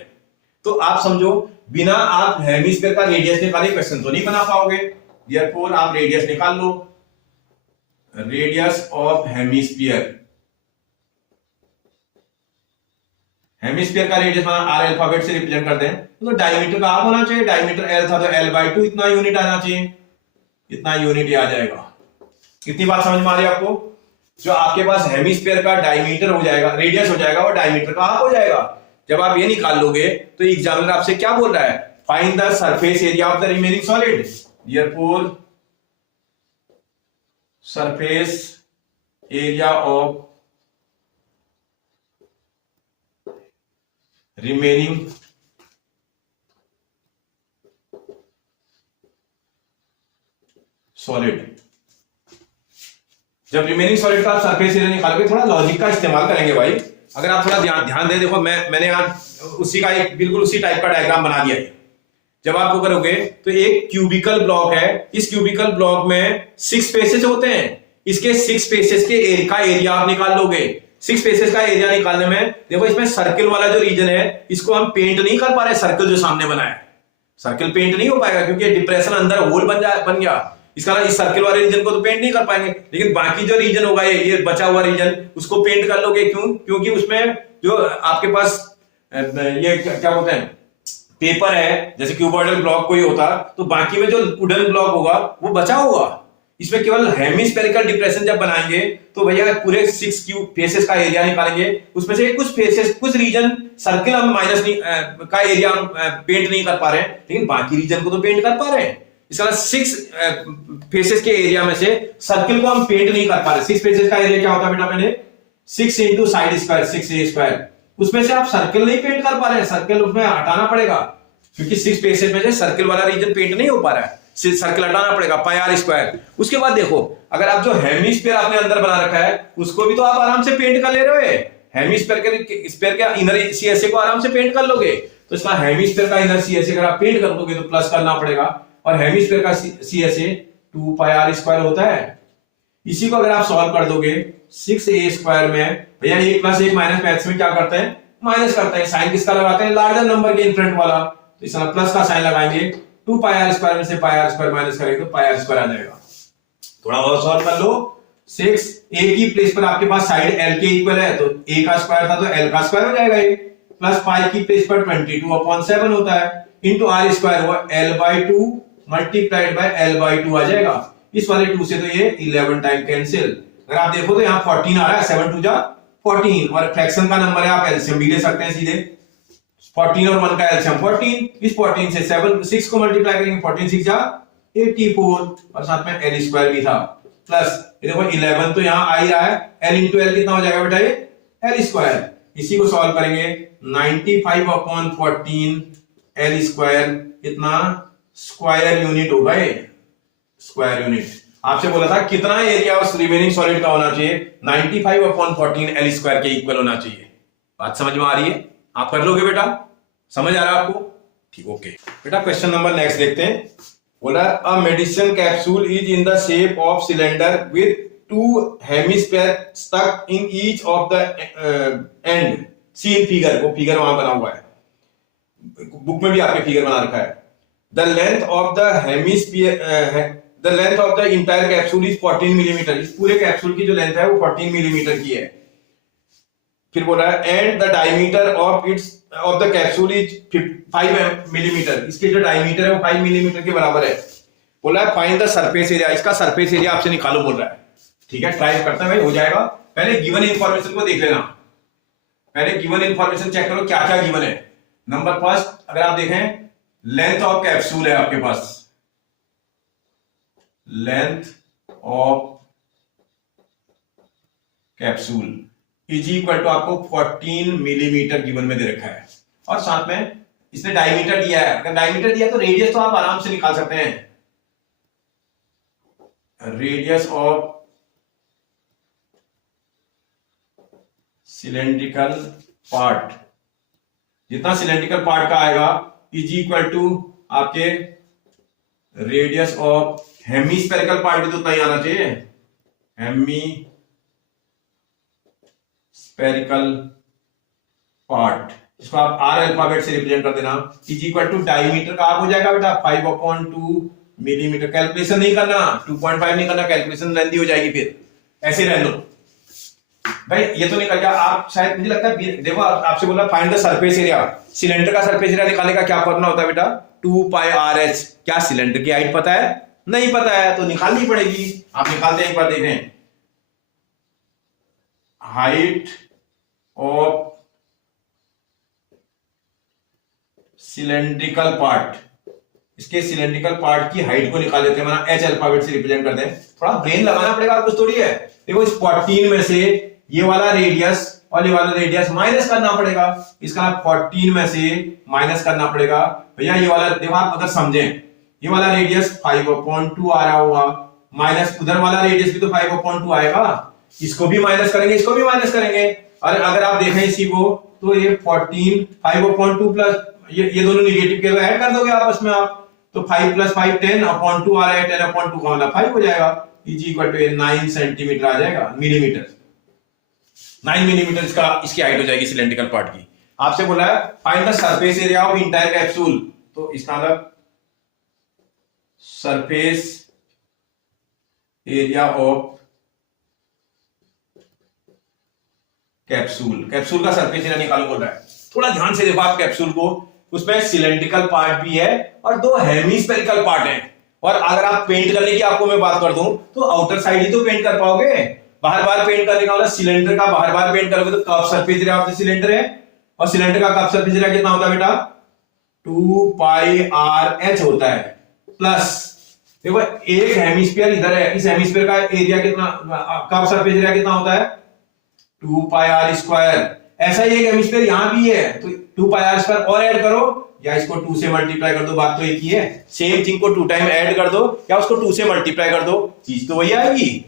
तो आप समझो बिना आप हेमिस्फीयर का रेडियस निकाले क्वेश्चन तो नहीं बना पाओगे, देयरफॉर आप रेडियस निकाल लो, रेडियस ऑफ हेमिस्फीयर, हेमिस्फीयर का रेडियस आर अल्फाबेट से रिप्रेजेंट कर दें तो डायमीटर का आप होना चाहिए, डायमीटर एल था तो L/2 इतना यूनिट आना चाहिए, इतना यूनिट ही आ जाएगा। कितनी बात समझ में आ रही है आपको? जो आपके पास हेमिस्फीयर का डायमीटर हो जाएगा, रेडियस हो जाएगा, वो डायमीटर का आप हो जाएगा। जब आप ये निकाल लोगे तो एग्जामिनर आपसे क्या बोल रहा है, find the surface area of the remaining solid, therefore surface area of remaining solid. जब रिमेनिंग सॉलिड का आप सरफेस एरिया निकालोगे, थोड़ा लॉजिक का इस्तेमाल करेंगे भाई। अगर आप थोड़ा ध्यान दें, देखो मैंने यहाँ उसी का एक बिल्कुल उसी टाइप का डायग्राम बना दिया है। जब आप वो करोगे तो एक क्यूबिकल ब्लॉक है, इस क्यूबिकल ब्लॉक में 6 फेसेस होते हैं, इसके 6 फेसेस के का एरिया आप निकाल लोगे। 6 फेसेस का एरिया निकालने में देखो इसमें सर्किल वाला जो रीजन है इसको हम पेंट नहीं कर पा रहे, सर्किल जो सामने बना है, सर्किल पेंट नहीं हो पाएगा क्योंकि डिप्रेशन अंदर होल बन गया, इसका इस सर्किल वाले रीजन को तो पेंट नहीं कर पाएंगे। लेकिन बाकी जो रीजन होगा ये बचा हुआ रीजन, उसको पेंट कर लोगे। क्यों? क्योंकि उसमें जो आपके पास ये क्या बोलते हैं पेपर है, जैसे क्यूबॉइडल ब्लॉक कोई होता तो बाकी में जो वुडन ब्लॉक होगा वो बचा होगा। इसमें केवल हेमिस्फेरिकल डिप्रेशन जब बनाएंगे तो भैया पूरे 6 क्यूब फेसेस का एरिया निकालेंगे, उसमें से कुछ फेसेस कुछ रीजन सर्किल हम माइनस का एरिया पेंट नहीं कर पा रहे हैं, लेकिन बाकी रीजन को तो पेंट कर पा रहे हैं। इसका 6 फेसेस के एरिया में से सर्किल को हम पेंट नहीं कर पा रहे। 6 फेसेस का एरिया क्या होता है बेटा, मैंने 6 into side square 6a square, उसमें से आप सर्किल नहीं पेंट कर पा रहे हैं, सर्किल उसमें हटाना पड़ेगा क्योंकि 6 फेसेस में से सर्किल वाला रीजन पेंट नहीं हो पा रहा है, सर्किल हटाना पड़ेगा, पाई आर स्क्वायर। उसके बाद देखो अगर आप जो हेमिस्फीयर आपने अंदर बना रखा है उसको भी तो आप आराम से पेंट कर ले रहे हो, हेमिस्फीयर के इनर सीएसए को आराम से पेंट कर लोगे। तो इसका हेमिस्फीयर का इनर सीएसए अगर आप पेंट कर दोगे तो प्लस करना पड़ेगा, और हेमिस्फीयर का सीएसए 2 पाई आर स्क्वायर होता है। इसी को अगर आप सॉल्व कर दोगे 6a स्क्वायर में, भैया 1 प्लस 1 माइनस मैथ्स में क्या करते हैं, माइनस करते हैं, साइन किसका लगाते हैं, लार्जर नंबर के इनफ्रंट वाला, तो इसका प्लस का साइन लगाएंगे, 2 पाई आर स्क्वायर में से पाई आर स्क्वायर माइनस करेंगे तो पाई आर स्क्वायर आ जाएगा। थोड़ा और सॉल्व कर लो, 6a की प्लेस पर आपके पास साइड l के इक्वल है तो a का स्क्वायर था तो l का स्क्वायर हो जाएगा, ये प्लस पाई की प्लेस पर 22/7 होता है इंटू आर स्क्वायर हुआ l/2 मल्टीप्लाइड बाय l/2 आ जाएगा। इस वाले 2 से तो ये 11 टाइम कैंसिल। अगर आप देखो तो यहाँ 14 आ रहा है, 7 2 जा 14, और फ्रैक्शन का नंबर है, आप एलसीएम भी ले सकते हैं सीधे, 14 और 1 का एलसीएम 14, इस 14 से 6 को मल्टीप्लाई करेंगे, 14 6 जा 84 और साथ में एल स्क्वायर भी था प्लस ये देखो 11 तो यहां आ ही रहा है, एल इंटू एल कितना हो जाएगा बेटा ये एल स्क्वायर। इसी को सॉल्व करेंगे 95 अपॉन 14 एल स्क्वायर कितना स्क्वायर यूनिट होगा ये स्क्वायर यूनिट। आपसे बोला था कितना एरिया उस रिमेनिंग सॉलिड का होना चाहिए 95 अपॉन 14 एल स्क्वायर के इक्वल होना चाहिए। बात समझ में आ रही है? आप कर लोगे बेटा, समझ आ रहा है आपको? ठीक ओके बेटा क्वेश्चन नंबर नेक्स्ट देखते हैं। बोला a medicine capsule is in the shape of cylinder with 2 hemisphere stuck in each of the end see in figure. वो फिगर वहां बना हुआ है, बुक में भी आपके फिगर बना रखा है। The length of the hemisphere the length of the entire capsule is 14 millimetre. इस पूरे कैप्सूल की जो लेंथ है वो 14 मिलीमीटर की है। फिर बोला है and the diameter of the capsule is 5 millimetre. इसके जो डायमीटर है वो 5 मिलीमीटर के बराबर है। बोला है फाइंड द सरफेस एरिया, इसका सरफेस एरिया आपसे निकालो बोल रहा है। ठीक है ट्राई करते हैं भाई, हो जाएगा। पहले गिवन इंफॉर्मेशन को देख लेना, पहले गिवन इंफॉर्मेशन चेक करो क्या क्या गिवन है। नंबर फर्स्ट अगर आप देखें लेंथ ऑफ कैप्सूल है आपके पास, length of capsule is equal to आपको 14 मिलीमीटर गिवन में दे रखा है और साथ में इसने डायमीटर दिया है। अगर डायमीटर दिया तो रेडियस तो आप आराम से निकाल सकते हैं। रेडियस ऑफ सिलेंड्रिकल पार्ट, जितना सिलेंड्रिकल पार्ट का आएगा इज इक्वल टू आपके रेडियस ऑफ हेमीस्फेरिकल पार्ट भी तो उतना ही आना चाहिए। हेमीस्फेरिकल पार्ट, इसको आप आर अल्फाबेट से रिप्रेजेंट कर देना। इज इक्वल टू डायमीटर का आप हो जाएगा बेटा 5/2 मिलीमीटर। कैलकुलेशन नहीं करना, 2.5 नहीं करना, कैलकुलेशन लेंदी हो जाएगी, फिर ऐसे रहने दो भाई। ये तो निकल गया। आप शायद मुझे लगता है देखो आपसे बोला find the surface area. Cylinder का सरफेस एरिया निकालने का क्या फॉर्मूला होता है बेटा 2πRh। क्या सिलेंडर की हाइट पता है? नहीं पता है तो निकालनी पड़ेगी। आप निकालते हैं, एक बार देखें। हाइट ऑफ सिलेंड्रिकल पार्ट, इसके सिलेंड्रिकल पार्ट की हाइट को निकाल देते हैं, माना एच अल्फाबेट से रिप्रेजेंट करते हैं। थोड़ा ब्रेन लगाना पड़ेगा, कुछ थोड़ी है। देखो इस 14 में से ये वाला रेडियस और ये वाला रेडियस माइनस करना पड़ेगा। इसका 14 में से माइनस करना पड़ेगा भैया। ये वाला देखो आप अगर समझें, ये वाला रेडियस 5/2 आ रहा होगा, माइनस उधर वाला रेडियस भी तो 5/2 आएगा। इसको भी माइनस करेंगे, इसको भी माइनस करेंगे। और अगर आप देखें इसी को तो ये 14 5/2 प्लस ये दोनों निगेटिव के ऐड कर दोगे आपस में आप, तो 5 + 5 10/2 आ रहा है। 10/2 का मतलब 5 हो जाएगा। इज इक्वल टू 9 सेंटीमीटर आ जाएगा, मिलीमीटर। 9 मिलीमीटर इसकी हाइट हो जाएगी सिलेंड्रिकल पार्ट की। आपसे बोला है find the surface area of entire capsule, तो इसका मतलब surface area of capsule, capsule का सरफेस एरिया निकालो बोल रहा है। थोड़ा ध्यान से देखो आप कैप्सूल को, उसमें सिलेंड्रिकल पार्ट भी है और 2 हेमिस्फेरिकल पार्ट हैं। और अगर आप पेंट करने की आपको मैं बात कर दूं तो आउटर साइड ही तो पेंट कर पाओगे। बाहर बाहर पेंट करने का मतलब सिलेंडर का बाहर बाहर पेंट करोगे तो curve surface area of the cylinder है, और सिलेंडर का कर्व सरफेस एरिया कितना होता है बेटा 2πRh होता है। प्लस देखो एक हेमिस्फीयर इधर है, इस हेमिस्फीयर का एरिया कितना, कर्व सरफेस एरिया कितना होता है 2πr²। ऐसा ही एक हेमिस्फीयर यहां भी है, तो 2πr² और ऐड करो या इसको 2 से मल्टीप्लाई कर दो, बात तो एक ही है। सेम थिंग को 2 टाइम ऐड कर दो या उसको 2 से मल्टीप्लाई कर दो, चीज तो वही आएगी।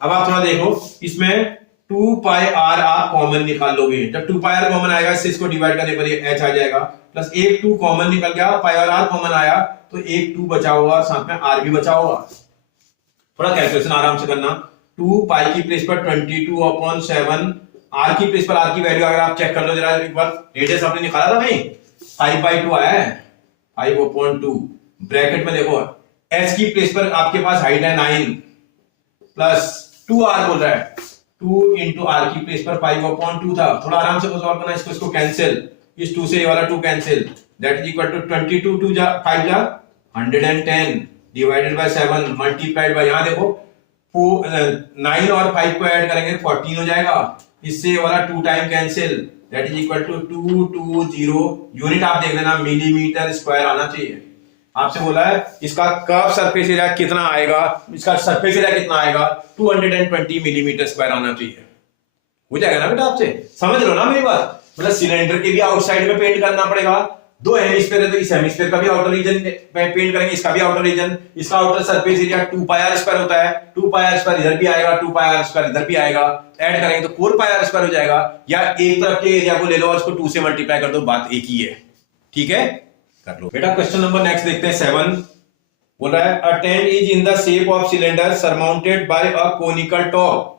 अब आप थोड़ा देखो, इसमें 2πr आप कॉमन निकाल लोगे। जब 2πr कॉमन आएगा इससे इसको डिवाइड करने पर h आ जाएगा, प्लस एक 2 कॉमन निकल गया, πr कॉमन आया तो एक 2 बचा होगा, साथ में r भी बचा होगा। थोड़ा कैलकुलेशन आराम से करना। 2π की प्लेस पर 22/7, r की प्लेस पर r की वैल्यू अगर आप चेक कर लो जरा एक बार। रेडियस आपने निकाला था भाई 5/2 आया है, 5/2 ब्रैकेट में देखो h की प्लेस पर आपके पास हाइट है 9 प्लस 2r बोल रहा है, 2 इंटू r की प्लेस पर 5/2 था। थोड़ा आराम से सॉल्व करना, इसको कैंसिल, इस 2 से ये वाला 2 cancel, that is equal to 22 2 जा 5 जा 110 डिवाइडेड बाय 7 मल्टीप्लाइड बाय, यहां देखो 9 और 5 को ऐड करेंगे 14 हो जाएगा। इससे ये वाला 2 time cancel, that is equal to 220, unit आप देख लेना मिलीमीटर स्क्वायर आना चाहिए। आपसे बोला है इसका कर्व सरफेस एरिया कितना आएगा, इसका सरफेस एरिया कितना आएगा, 220 मिलीमीटर स्क्वायर आना चाहिए। हो जाएगा ना बेटा, आपसे समझ लो ना मेरी बात। मतलब सिलेंडर के भी आउटसाइड में पेंट करना पड़ेगा, दो हेमिस्फीयर है तो इस हेमिस्फीयर का भी आउटर रीजन पेंट करेंगे, इसका भी आउटर रीजन, इसका outer surface area 2 pi R square होता है, 2 पाई आर स्क्वायर इधर भी आएगा, 2 पाई आर स्क्वायर इधर भी आएगा, ऐड करेंगे तो 4 पाई आर स्क्वायर हो जाएगा। या एक तरफ के एरिया को ले लो और उसको 2 से मल्टीप्लाई कर दो, बात एक ही है। ठीक है, कर लो बेटा। क्वेश्चन नंबर नेक्स्ट देखते हैं 7। बोल रहा है a tent is in the shape of cylinder surmounted by a conical top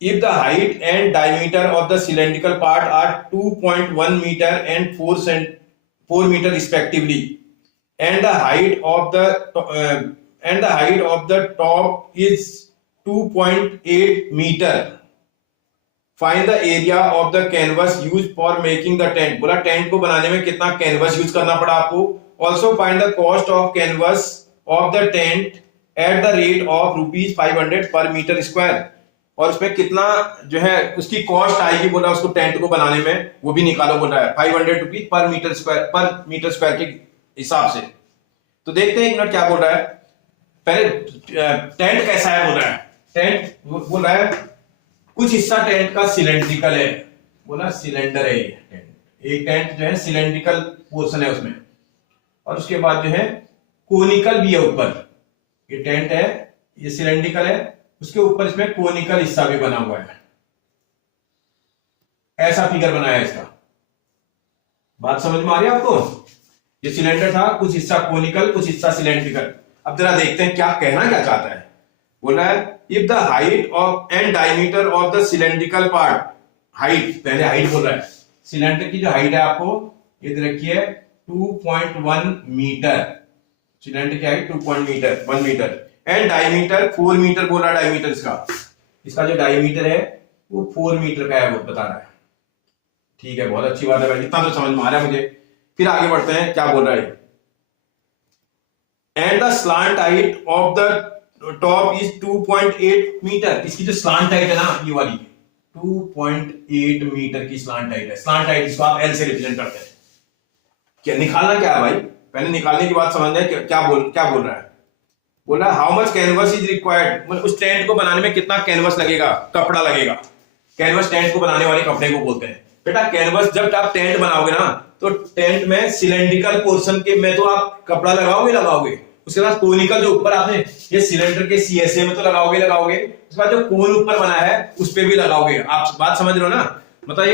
if the height and diameter of the cylindrical part are 2.1 meter and 4 meter respectively, and the height of the top is 2.8 meter, find the area of the canvas used for making the tent। बोला टेंट को बनाने में कितना कैनवस यूज करना पड़ा आपको। also find the cost of canvas of the tent at the rate of ₹500 per meter square, और उसमें कितना जो है उसकी कॉस्ट आएगी बोला उसको टेंट को बनाने में, वो भी निकालो बोल रहा है। ₹500 पर मीटर स्क्वायर के हिसाब से। तो देखते हैं एक मिनट क्या बोल रहा है। पहले टेंट कैसा है बोल रहा है। टेंट बोल रहा है कुछ हिस्सा टेंट का सिलेंड्रिकल है, बोला सिलेंडर है ये टेंट। एक टेंट जो है सिलेंड्रिकल पोर्शन है उसमें, और उसके बाद जो है कोनिकल भी है ऊपर। ये टेंट है, ये सिलेंड्रिकल है, उसके ऊपर इसमें कोनिकल हिस्सा भी बना हुआ है। ऐसा फिगर बनाया है इसका। बात समझ में आ रही है आपको। ये सिलेंडर था, कुछ हिस्सा कोनिकल कुछ हिस्सा सिलेंड्रिकल। अब जरा देखते हैं क्या कहना क्या चाहता है। बोल रहा है if the height of and diameter of the cylindrical part, height पहले हाइट बोल रहा है। सिलेंडर की जो हाइट है आपको ये रखिए 2.1 मीटर। सिलेंडर की height 2.1 metre and diameter 4 metre बोल रहा है। डायमीटर इसका जो डायमीटर है वो 4 मीटर का है, वो बता रहा है। ठीक है, बहुत अच्छी बात है भाई, इतना तो समझ में आ रहा है मुझे। फिर आगे बढ़ते हैं, क्या बोल रहा है। And the slant height of the top is 2.8 metre. इसकी जो स्लांट हाइट है ना ये वाली 2.8 मीटर की स्लांट हाइट है। स्लांट हाइट इसको आप एल से रिप्रेजेंट करते हैं। क्या निकालना क्या है भाई, पहले निकालने की बात समझना है। क्या बोल रहा है। बोल रहा है how much canvas is required, मतलब उस टेंट को बनाने में कितना कैनवस लगेगा, कपड़ा लगेगा। कैनवस टेंट को बनाने वाले कपड़े को बोलते हैं। बेटा कैनवस जब आप टेंट बनाओगे ना तो टेंट में सिलेंड्रिकल पोर्शन के में तो आप कपड़ा लगाओगे। उसके बाद कोनिकल जो ऊपर आपने ये सिलेंडर के सीएसए में तो लगाओगे। उसके बाद जो कोन ऊपर बना है उस पर भी लगाओगे। आप बात समझ रहे हो ना। मतलब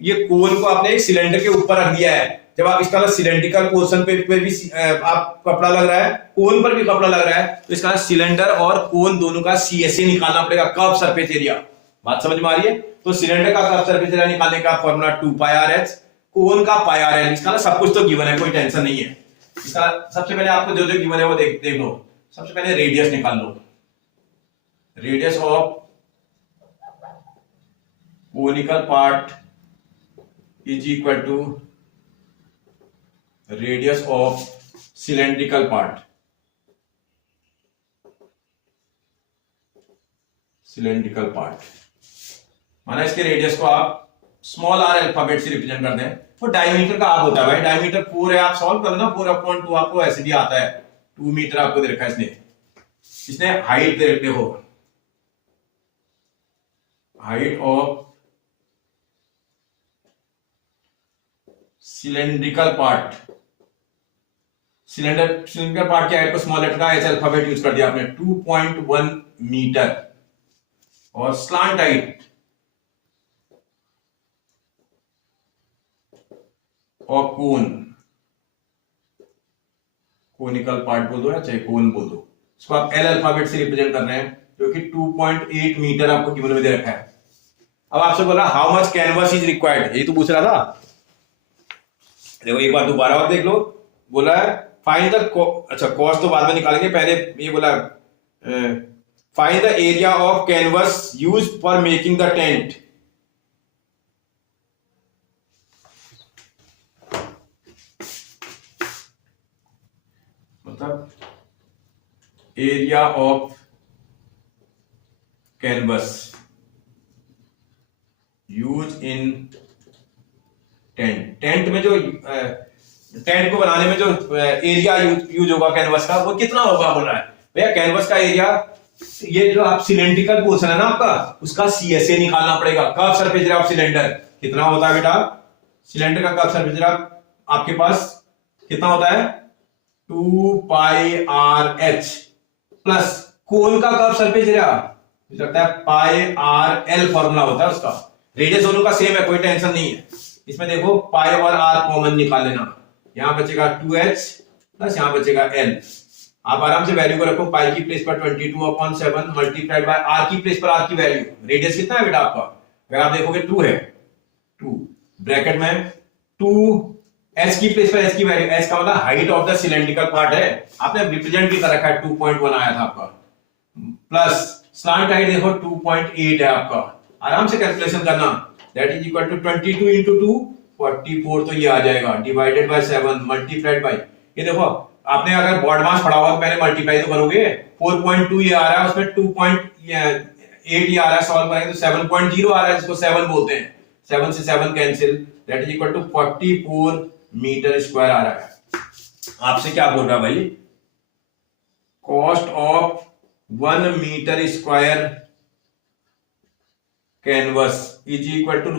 ये कोन को आपने एक सिलेंडर के ऊपर रख दिया है। जब आप इसका सिलेंड्रिकल पोर्शन पे भी आप कपड़ा लग रहा है, कोन पर भी कपड़ा लग रहा है, तो इसका सिलेंडर और कोन दोनों का सीएसए निकालना पड़ेगा, कर्व सरफेस एरिया। बात समझ में आ रही है। तो सिलेंडर का कर्व सरफेस एरिया निकालने का फॉर्मूला 2 पाई आर एच, कोन का पाई आर एल। इसका ना सब कुछ तो गिवन है, कोई टेंशन नहीं है इसका। सबसे पहले आपको जो गिवन है वो देख लो। सबसे पहले रेडियस निकाल लो। Radius of conical part is equal to radius of cylindrical part. Cylindrical part माना इसके रेडियस को आप स्मॉल आर अल्फाबेट से रिप्रेजेंट करते हैं। तो डायमीटर का आप होता है भाई, डायमीटर 4 है, आप सॉल्व कर लो ना। 4/2 आपको ऐसे भी आता है। 2 मीटर आपको दे रखा है इसने हाइट दे रखे हो, height of cylindrical part. Cylinder part की हाइट को स्मॉल लेटर का एच अल्फाबेट यूज कर दिया आपने, 2.1 मीटर। और स्लांट हाइट और कोनिकल पार्ट बोल दो या चाहे कोन बोल दो, इसको आप एल अल्फाबेट से रिप्रेजेंट कर रहे हैं, जो कि 2.8 मीटर आपको गिवन में दे रखा है। अब आपसे बोल रहा how much canvas is required, यही तो पूछ रहा था। देखो एक बार दोबारा और देख लो। बोला है फाइंड द अच्छा कॉस्ट तो बाद में निकालेंगे, पहले ये बोला find the area of canvas use for making the tent. मतलब area of canvas use in tent. Tent में जो टेंट को बनाने में जो एरिया यूज होगा कैनवस का वो कितना होगा बोल रहा है भैया। कैनवस का एरिया, ये जो आप सिलेंड्रिकल पोर्शन है ना आपका, उसका CSA निकालना पड़ेगा। Curve surface area of cylinder कितना होता है बेटा? सिलेंडर का कर्व सरफेस एरिया आपके पास कितना होता है? 2 पाई आर एच प्लस कोन का कर्व सरफेस एरिया लगता है पाई आर एल फॉर्मूला होता है उसका। रेडियस दोनों का सेम है, कोई टेंशन नहीं है। इसमें देखो पाई और आर कॉमन निकाल लेना, यहां बचेगा 2h प्लस यहां बचेगा l। आप आराम से वैल्यू को रखो, पाई की प्लेस पर 22/7 मल्टीप्लाइड बाय आर की प्लेस पर आर की वैल्यू। रेडियस कितना है बेटा आपका? अगर आप देखोगे 2 है, 2 ब्रैकेट में 2 h की प्लेस पर h की वैल्यू, h का मतलब height of the cylindrical part है, आपने रिप्रेजेंट भी कर रखा है 2.1 आया था आपका, प्लस स्लांट हाइट देखो 2.8 है आपका। आराम से कैलकुलेशन करना, that is equal to 22 into 2 44, तो ये आ जाएगा डिवाइडेड बाय 7 मल्टीप्लाइड बाय, ये देखो आपने अगर बॉड मास पढ़ा हुआ पहले मल्टीप्लाई तो करोगे, 4.2 ये आ रहा है, उसमें 2.8 ये आ रहा है, सॉल्व करेंगे तो 7.0 आ रहा है, जिसको 7 बोलते हैं। 7 से 7 cancel, that is equal to 44 metre square आ रहा है। आपसे क्या बोल रहा है भाई? Cost of 1 metre square canvas is equal to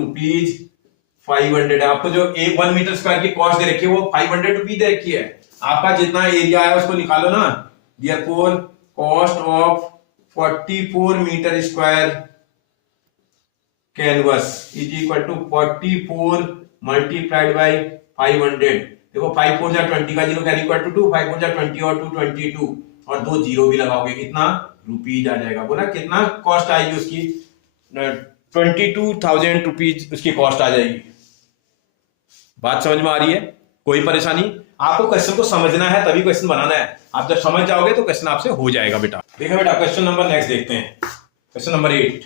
₹500। आपको जो 1 मीटर स्क्वायर की कॉस्ट दे रखी है वो 500 रुपीज दे रखी है। आपका जितना एरिया है उसको निकालो ना। Therefore cost of 44 metre square canvas is equal to 44 multiplied by 500। देखो 5 4 जा 20 का 0 कैन इक्वल टू 2, 5 4 जा 20 और 2 22 और 2 जीरो भी लगाओगे, कितना रुपीज आ जाएगा। बोला कितना कॉस्ट आएगी उसकी? 22,000 रुपीज उसकी कॉस्ट आ जाएगी। बात समझ में आ रही है? कोई परेशानी? आपको क्वेश्चन को समझना है तभी क्वेश्चन बनाना है। आप जब समझ जाओगे तो क्वेश्चन आपसे हो जाएगा बेटा। देखो बेटा क्वेश्चन नंबर नेक्स्ट देखते हैं। Question number 8,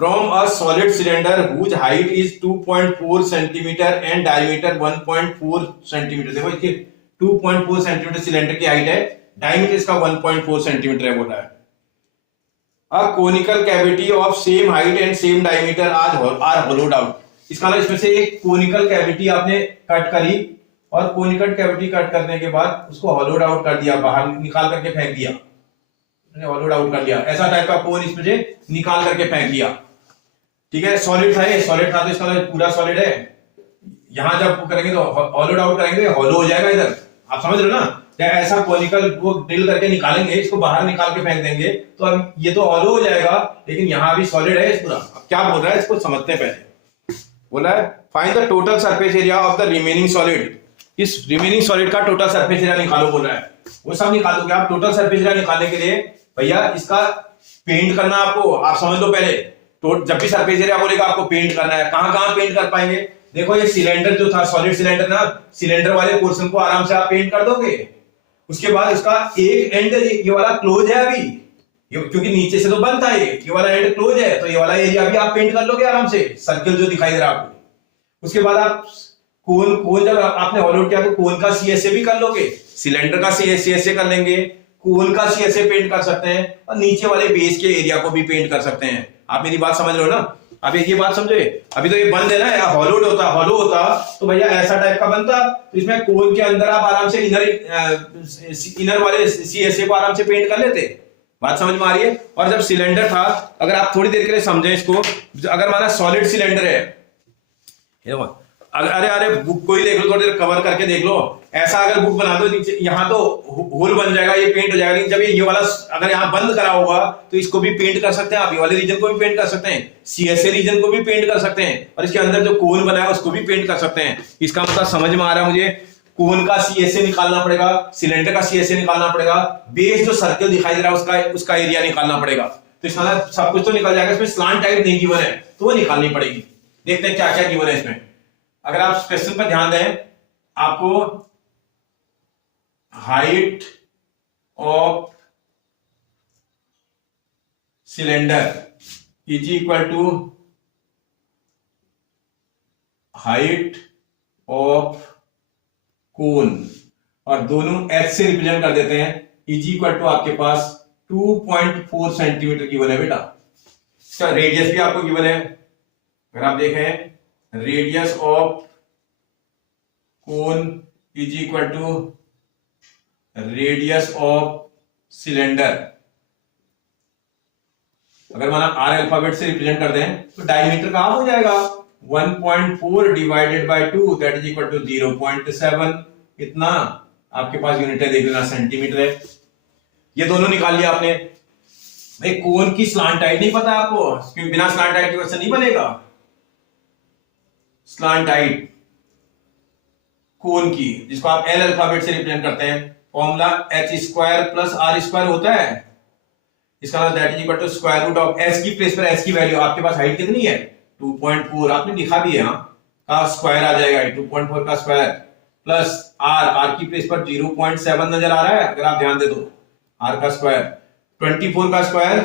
from a solid cylinder whose height is 2.4 centimetre and diameter 1.4 centimetre. देखो इसकी 2.4 सेंटीमीटर सिलेंडर की हाइट है, डायमीटर इसका 1.4 सेंटीमीटर है बोला है। A conical cavity of same height and same diameter are hollowed out। इसका मतलब इसमें से एक कोनिकल कैविटी आपने कट करी और कोनिकल कैविटी कट करने के बाद उसको हॉलोड आउट कर दिया, बाहर निकाल करके फेंक दिया, हॉलोड आउट कर दिया। ऐसा टाइप का कोन इसमें से निकाल करके फेंक दिया। ठीक है, सॉलिड था ये, सॉलिड था तो इसका मतलब पूरा सॉलिड है। यहां जब करेंगे तो हॉलोड आउट करेंगे, हॉलो हो जाएगा इधर, आप समझ रहे हो ना? ऐसा कोनिकल वो ड्रिल करके निकालेंगे, इसको बाहर निकाल के फेंक देंगे तो अब ये तो हॉलो हो जाएगा, लेकिन यहां भी सॉलिड है इस पूरा। अब क्या बोल रहा है इसको समझते हैं पहले। बोला है find the total surface area of the remaining solid. इस रिमेनिंग सॉलिड का टोटल सरफेस एरिया निकालो बोल रहा है। वो सब निकाल दोगे आप। टोटल सरफेस एरिया निकालने के लिए भैया इसका पेंट करना आपको, आप समझ लो पहले। तो जब भी सरफेस एरिया बोलेगा आपको पेंट करना है। कहां कहां पेंट कर पाएंगे? देखो ये सिलेंडर जो था, सॉलिड सिलेंडर ना, सिलेंडर वाले पोर्शन को आराम से आप पेंट कर दोगे। उसके बाद इसका एक एंड ये वाला क्लोज है अभी, क्योंकि नीचे से तो बंद था, ये वाला एंड क्लोज है, तो ये वाला एरिया भी आप पेंट कर लोगे आराम से, सर्कल जो दिखाई दे रहा है आपको। उसके बाद आप कोन जब आपने हॉलोड किया तो कोन का CSA भी कर लोगे, सिलेंडर का CSA कर लेंगे, कोन का CSA पेंट कर सकते हैं और नीचे वाले बेस के एरिया को भी पेंट कर सकते हैं। आप मेरी बात समझ रहे हो ना? अब ये बात समझे। अभी तो ये बंद है ना, या हॉलो होता तो भैया ऐसा टाइप का बनता, तो इसमें कोन के अंदर आप आराम से इनर वाले CSA को आराम से पेंट कर लेते। बात समझ में आ रही है? और जब सिलेंडर था, अगर आप थोड़ी देर के लिए समझें इसको, अगर हमारा सॉलिड सिलेंडर है, अरे बुक को ही देख लो, थोड़ी देर कवर करके देख लो। ऐसा अगर बुक बना दो नीचे, यहाँ तो होल बन जाएगा, ये पेंट हो जाएगा। लेकिन जब ये वाला अगर यहाँ बंद करा होगा तो इसको भी पेंट कर सकते हैं आप, ये वाले रीजन को भी पेंट कर सकते हैं, CSA रीजन को भी पेंट कर सकते हैं, और इसके अंदर जो कोन बना है उसको भी पेंट कर सकते हैं। इसका मतलब समझ में आ रहा है मुझे? कोन का CSA निकालना पड़ेगा, सिलेंडर का CSA निकालना पड़ेगा, बेस जो सर्कल दिखाई दे रहा है उसका एरिया निकालना पड़ेगा। तो इसका सब कुछ तो निकल जाएगा। इसमें स्लांट टाइप नहीं गिवन है तो वो निकालनी पड़ेगी। देखते हैं क्या क्या गिवन है इसमें। अगर आप क्वेश्चन पर ध्यान दें, आपको height of cylinder is equal to height of cone, और दोनों H से रिप्रेजेंट कर देते हैं, इज इक्वल टू आपके पास 2.4 सेंटीमीटर गिवन है बेटा। इसका रेडियस भी आपको गिवन है, अगर आप देखें radius of cone is equal to radius of cylinder, अगर माना आर अल्फाबेट से रिप्रेजेंट कर दें तो डायमीटर का हाफ हो जाएगा 1.4 divided by 2 that is equal to 0.7। इतना आपके पास यूनिट है, देख लेना सेंटीमीटर है। ये दोनों निकाल लिया आपने। भाई कोन की स्लांट हाइट नहीं पता आपको, क्योंकि बिना स्लांट हाइट के क्वेश्चन नहीं बनेगा। स्लांट हाइट कोन की, जिसको आप एल अल्फाबेट से रिप्रेजेंट करते हैं, formula H square plus R square होता है। इसका मतलब that is equal to square root of H की प्लेस पर एच की वैल्यू, आपके पास हाइट कितनी है 2.4, आपने लिखा भी है का स्क्वायर आ जाएगा 2.4 का स्क्वायर प्लस आर की प्लेस पर 0.7 नजर आ रहा है, अगर आप ध्यान दे दो आर का स्क्वायर 24 का स्क्वायर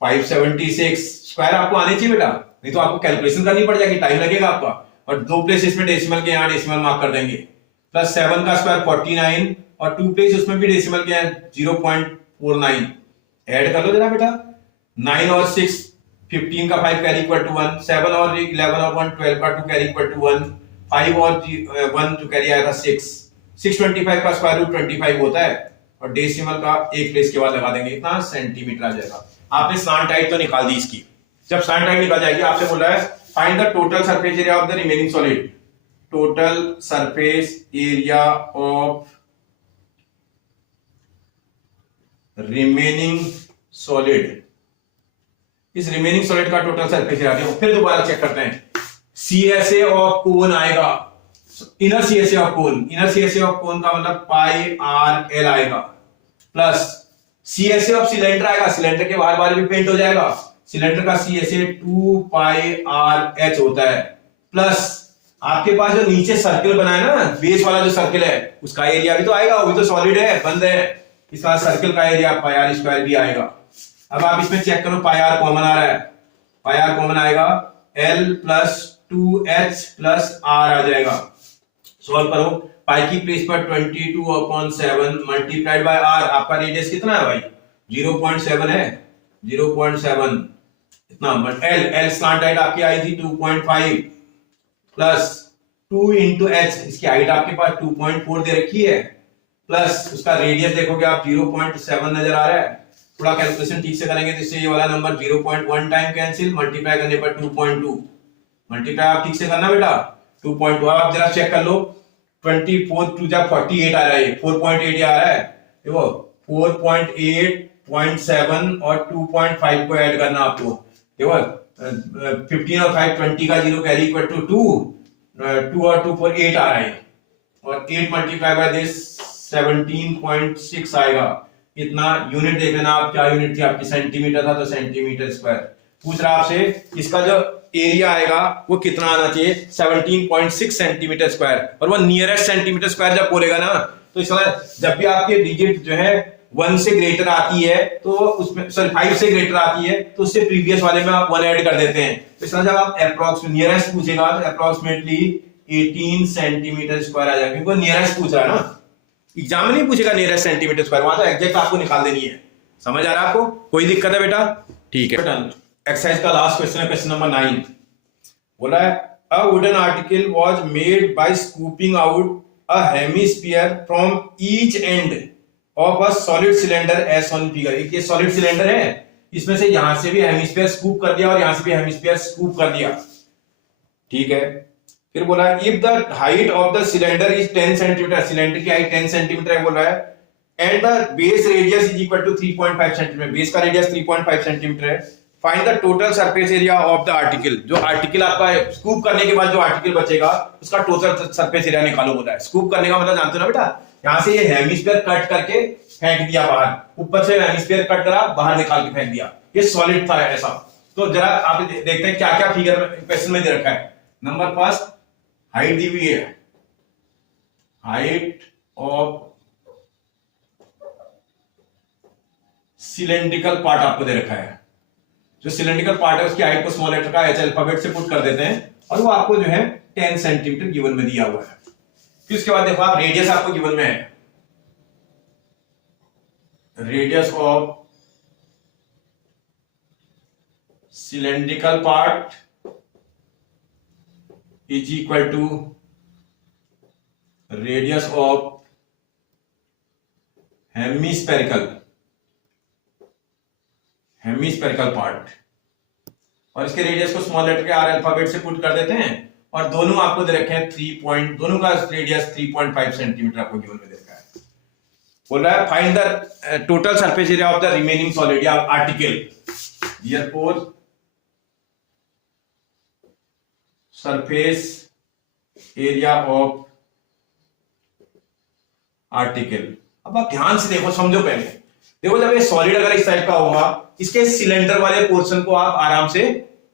576। स्क्वायर आपको आने चाहिए बेटा, नहीं तो आपको कैलकुलेशन करनी पड़ जाएगी, टाइम लगेगा आपका। और 2 प्लेस इसमें डेसिमल के, यहाँ डेसिमल मार्क कर देंगे। प्लस 7 का स्क्वायर 49 और 2 प्लेस उसमें भी डेसिमल के हैं 0.49। ऐड कर लो जरा बेटा, 9 और 6 15 का 5 कैरी इक्वल टू 1, 7 और 11 और 1 12 का 2 कैरी इक्वल टू 1, 5 और 1 जो कैरी आया था 6, 625 का स्क्वायर रूट 25 होता है और डेसिमल का एक प्लेस के बाद लगा देंगे, इतना सेंटीमीटर आ जाएगा। आपने स्लांट हाइट तो निकाल दी इसकी। जब स्लांट हाइट निकाल जाएगी, आपसे बोल रहा है find the total surface area of the remaining solid. Total surface area of remaining solid, इस रिमेनिंग सॉलिड का टोटल सरफेस एरिया। फिर दोबारा चेक करते हैं, सीएसए ऑफ कोन आएगा, inner CSA of cone, inner CSA of cone का मतलब पाई आर एल आएगा, प्लस सीएसए ऑफ सिलेंडर आएगा, सिलेंडर के बाहर बाहर भी पेंट हो जाएगा, सिलेंडर का सीएसए 2 पाई आर एच होता है, प्लस आपके पास जो नीचे सर्किल बना है ना, बेस वाला जो सर्किल है उसका एरिया भी तो आएगा, वो भी तो सॉलिड है, बंद है, इसका सर्किल का एरिया पाई आर स्क्वायर भी आएगा। अब आप इसमें चेक करो, पाई आर कॉमन आ रहा है, पाई आर कॉमन आएगा, L plus 2h plus R आ जाएगा। सॉल्व करो, पाई की प्लेस पर 22/7 मल्टीप्लाइड बाय आर, आपका रेडियस कितना है भाई 0.7 है, 0.7 इतना, बट एल स्लांट हाइट आपकी आई थी 2.5 प्लस 2 इंटू एच, इसकी हाइट आपके पास 2.4 दे रखी है, प्लस उसका रेडियस देखोगे आप 0.7 नजर आ रहा है। थोड़ा कैलकुलेशन ठीक से करेंगे तो इससे ये वाला नंबर 0.1 टाइम कैंसिल, मल्टीप्लाई करने पर 2.2, मल्टीप्लाई आप ठीक से करना बेटा 2.2। आप जरा चेक कर लो, 24 टू जा 48 आ रहा है, 4.8 आ रहा है, देखो 4.8.7 और 2.5 को ऐड करना आपको, देखो 15 और 5 20 का 0 कैरी इक्वल टू 2, 2 और 2 4 8 आ रहा है, और 8 मल्टीप्लाई बाय दिस 17.6 आएगा। इतना यूनिट देख लेना आप, क्या यूनिट थी आपकी, सेंटीमीटर था तो सेंटीमीटर स्क्वायर। पूछ रहा आपसे इसका जो एरिया आएगा वो कितना आना चाहिए, 17.6 सेंटीमीटर स्क्वायर, और वो नियरेस्ट सेंटीमीटर स्क्वायर जब बोलेगा ना तो इसका जब भी आपके डिजिट जो है 1 से ग्रेटर आती है तो उसमें, सॉरी 5 से ग्रेटर आती है तो उससे प्रीवियस वाले में आप 1 ऐड कर देते हैं। तो इसका जब आप अप्रोक्स नियरेस्ट पूछेगा तो अप्रोक्सीमेटली 18 सेंटीमीटर स्क्वायर आ जाएगा, क्योंकि नियरेस्ट पूछ रहा है ना, एग्जाम में नहीं पूछेगा नियरेस्ट सेंटीमीटर स्क्वायर, वहां तो एग्जैक्ट आपको निकाल देनी है। समझ आ रहा है आपको, कोई दिक्कत है बेटा, ठीक है। एक्सरसाइज का लास्ट क्वेश्चन है, क्वेश्चन नंबर 9। बोला है a wooden article was made by scooping out a hemisphere from each end of a solid cylinder as on figure. एक ये सॉलिड सिलेंडर है, इसमें से यहां से भी हेमिस्फीयर स्कूप कर दिया और यहां से भी हेमिस्फीयर स्कूप कर दिया, ठीक है। फिर बोला if the height of the cylinder is 10 centimetre, cylinder की हाइट 10 सेंटीमीटर है बोल रहा है, and the base radius is equal to 3.5 centimetre, base का रेडियस 3.5 सेंटीमीटर है। Find the total surface area of the article, जो आर्टिकल आपका स्कूप करने के बाद जो आर्टिकल बचेगा उसका टोटल सरफेस एरिया निकालो बोला है। स्कूप करने का मतलब जानते हो ना बेटा, यहां से ये हेमिस्फीयर कट करके फेंक दिया बाहर, ऊपर से हेमिस्फीयर कट करा बाहर निकाल के फेंक दिया, ये सॉलिड था ऐसा। तो जरा आप देखते हैं क्या क्या फिगर क्वेश्चन में दे रखा है। नंबर फर्स्ट, हाइट दी हुई है, हाइट ऑफ सिलेंड्रिकल पार्ट आपको दे रखा है, जो सिलेंड्रिकल पार्ट है उसकी हाइट को स्मॉल लेटर का एच अल्फाबेट से पुट कर देते हैं और वो आपको जो है 10 सेंटीमीटर गिवन में दिया हुआ है। फिर उसके बाद देखो आप रेडियस आपको गिवन में है, radius of cylindrical part is equal to radius of hemispherical part, और इसके रेडियस को स्मॉल लेटर के आर अल्फाबेट से पुट कर देते हैं, और दोनों आपको दे रखे हैं 3 दोनों का रेडियस 3.5 सेंटीमीटर आपको गिवन में देखा है। बोल रहा है find the total surface area of the remaining solid या article. Therefore surface area of article. अब आप ध्यान से देखो, समझो पहले। देखो जब ये सॉलिड अगर इस टाइप का होगा, इसके सिलेंडर वाले पोर्शन को आप आराम से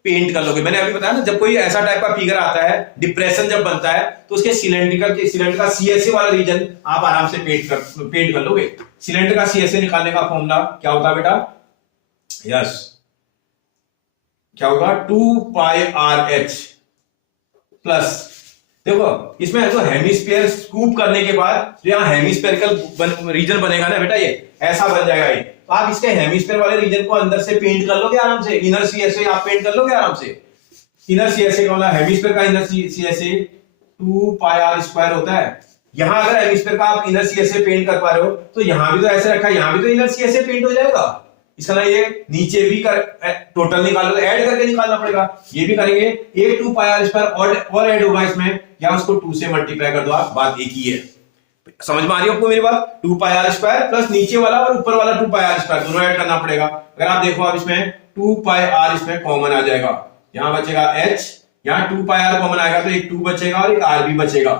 पेंट कर लोगे। मैंने अभी बताया ना, जब कोई ऐसा टाइप का फिगर आता है, डिप्रेशन जब बनता है, तो उसके सिलेंडर का सीएसए वाला रीजन आप आराम से पेंट कर लोगे। सिलेंडर का सीएसए निकालने का फॉर्मूला क्या होता है बेटा? यस, क्या होगा? 2πRH प्लस, देखो इसमें जो हेमिस्फीयर स्कूप करने के बाद जो यहाँ हेमिस्फेरिकल रीजन बनेगा ना बेटा, ये ऐसा बन जाएगा ये। तो आप इसके हेमिस्फीयर वाले रीजन को अंदर से पेंट कर लोगे आराम से। इनर सीएसए आप पेंट कर लोगे आराम से। इनर सीएसए का मतलब हेमिस्फीयर का इनर सीएसए 2πr² होता है। यहां अगर हेमिस्फीयर का आप इनर सीएसए पेंट कर पा रहे हो, तो यहां भी तो ऐसे रखा है, यहां भी तो इनर सीएसए पेंट हो जाएगा। इसका ना ये नीचे भी कर टोटल निकालो, ऐड करके निकालना पड़ेगा। ये भी करेंगे, एक 2πr² और ऐड होगा इसमें, या उसको 2 से मल्टीप्लाई कर दो आप, बात एक ही है। समझ में आ रही है आपको मेरी बात? 2πr² प्लस नीचे वाला और ऊपर वाला 2πr² दोनों ऐड करना पड़ेगा। अगर आप देखो आप इसमें 2πr इसमें कॉमन आ जाएगा, यहां बचेगा h, यहां 2πr कॉमन आएगा तो एक 2 बचेगा और एक r भी बचेगा।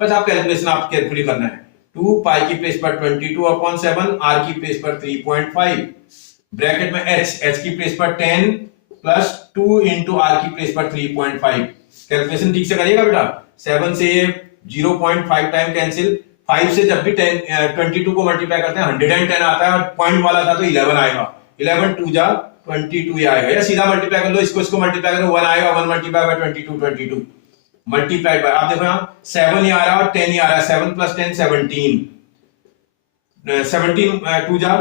बस आप कैलकुलेशन आप केयरफुली करना है। 2π की प्लेस पर 22/7, r की प्लेस पर 3.5, ब्रैकेट में h की प्लेस पर 10 प्लस 2 इंटू r की प्लेस पर 3.5। कैलकुलेशन ठीक से करिएगा बेटा। 7 से 0.5 टाइम कैंसिल, 5 से जब भी 22 को मल्टीप्लाई करते हैं 110 आता है, और पॉइंट वाला था तो 11 आएगा। 11 2 जा 22 ही आएगा, या सीधा मल्टीप्लाई कर लो, इसको मल्टीप्लाई करो 1 आएगा। 1 मल्टीप्लाई बाय 22 मल्टीप्लाइड बाय, आप देखो यहाँ 7 ही आ रहा है और 10 ही आ रहा है। 7 प्लस 10 17, 17 2 जा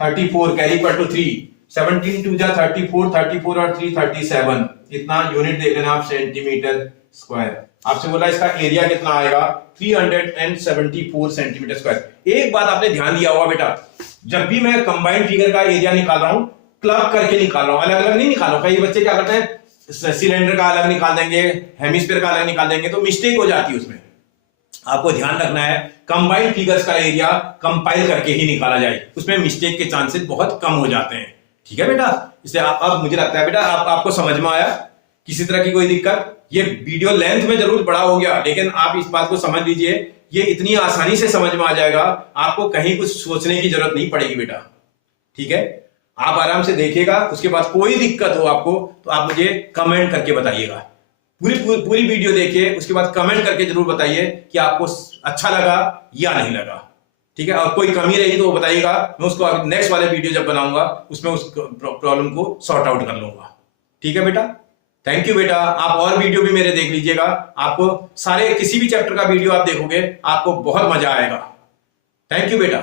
34, कैरी पर टू 3, 17 2 जा 34, 34 और 3 37। इतना यूनिट देख लेना आप, सेंटीमीटर स्क्वायर। आपसे बोला इसका एरिया कितना आएगा? 374 सेंटीमीटर स्क्वायर। एक बात आपने ध्यान दिया होगा बेटा, जब भी मैं कंबाइंड फिगर का एरिया निकाल रहा हूं, क्लब करके निकाल रहा हूं, अलग अलग नहीं निकाल रहा हूं। कई बच्चे क्या करते हैं, सिलेंडर का अलग निकाल देंगे, हेमिस्फीयर का अलग निकाल देंगे, तो मिस्टेक हो जाती है उसमें। आपको ध्यान रखना है, कंबाइंड फिगर्स का एरिया कंपाइल करके ही निकाला जाए, उसमें मिस्टेक के चांसेस बहुत कम हो जाते हैं। ठीक है बेटा, इसलिए अब मुझे लगता है बेटा आपको समझ में आया। किसी तरह की कोई दिक्कत? ये वीडियो लेंथ में जरूर बड़ा हो गया, लेकिन आप इस बात को समझ लीजिए, ये इतनी आसानी से समझ में आ जाएगा, आपको कहीं कुछ सोचने की जरूरत नहीं पड़ेगी बेटा। ठीक है, आप आराम से देखिएगा, उसके बाद कोई दिक्कत हो आपको तो आप मुझे कमेंट करके बताइएगा। पूरी वीडियो देखिए, उसके बाद कमेंट करके जरूर बताइए कि आपको अच्छा लगा या नहीं लगा। ठीक है, और कोई कमी रही तो वो बताइएगा, मैं उसको नेक्स्ट वाले वीडियो जब बनाऊंगा उसमें उस प्रॉब्लम को सॉर्ट आउट कर लूंगा। ठीक है बेटा, थैंक यू बेटा। आप और वीडियो भी मेरे देख लीजिएगा, आपको सारे किसी भी चैप्टर का वीडियो आप देखोगे आपको बहुत मजा आएगा। थैंक यू बेटा।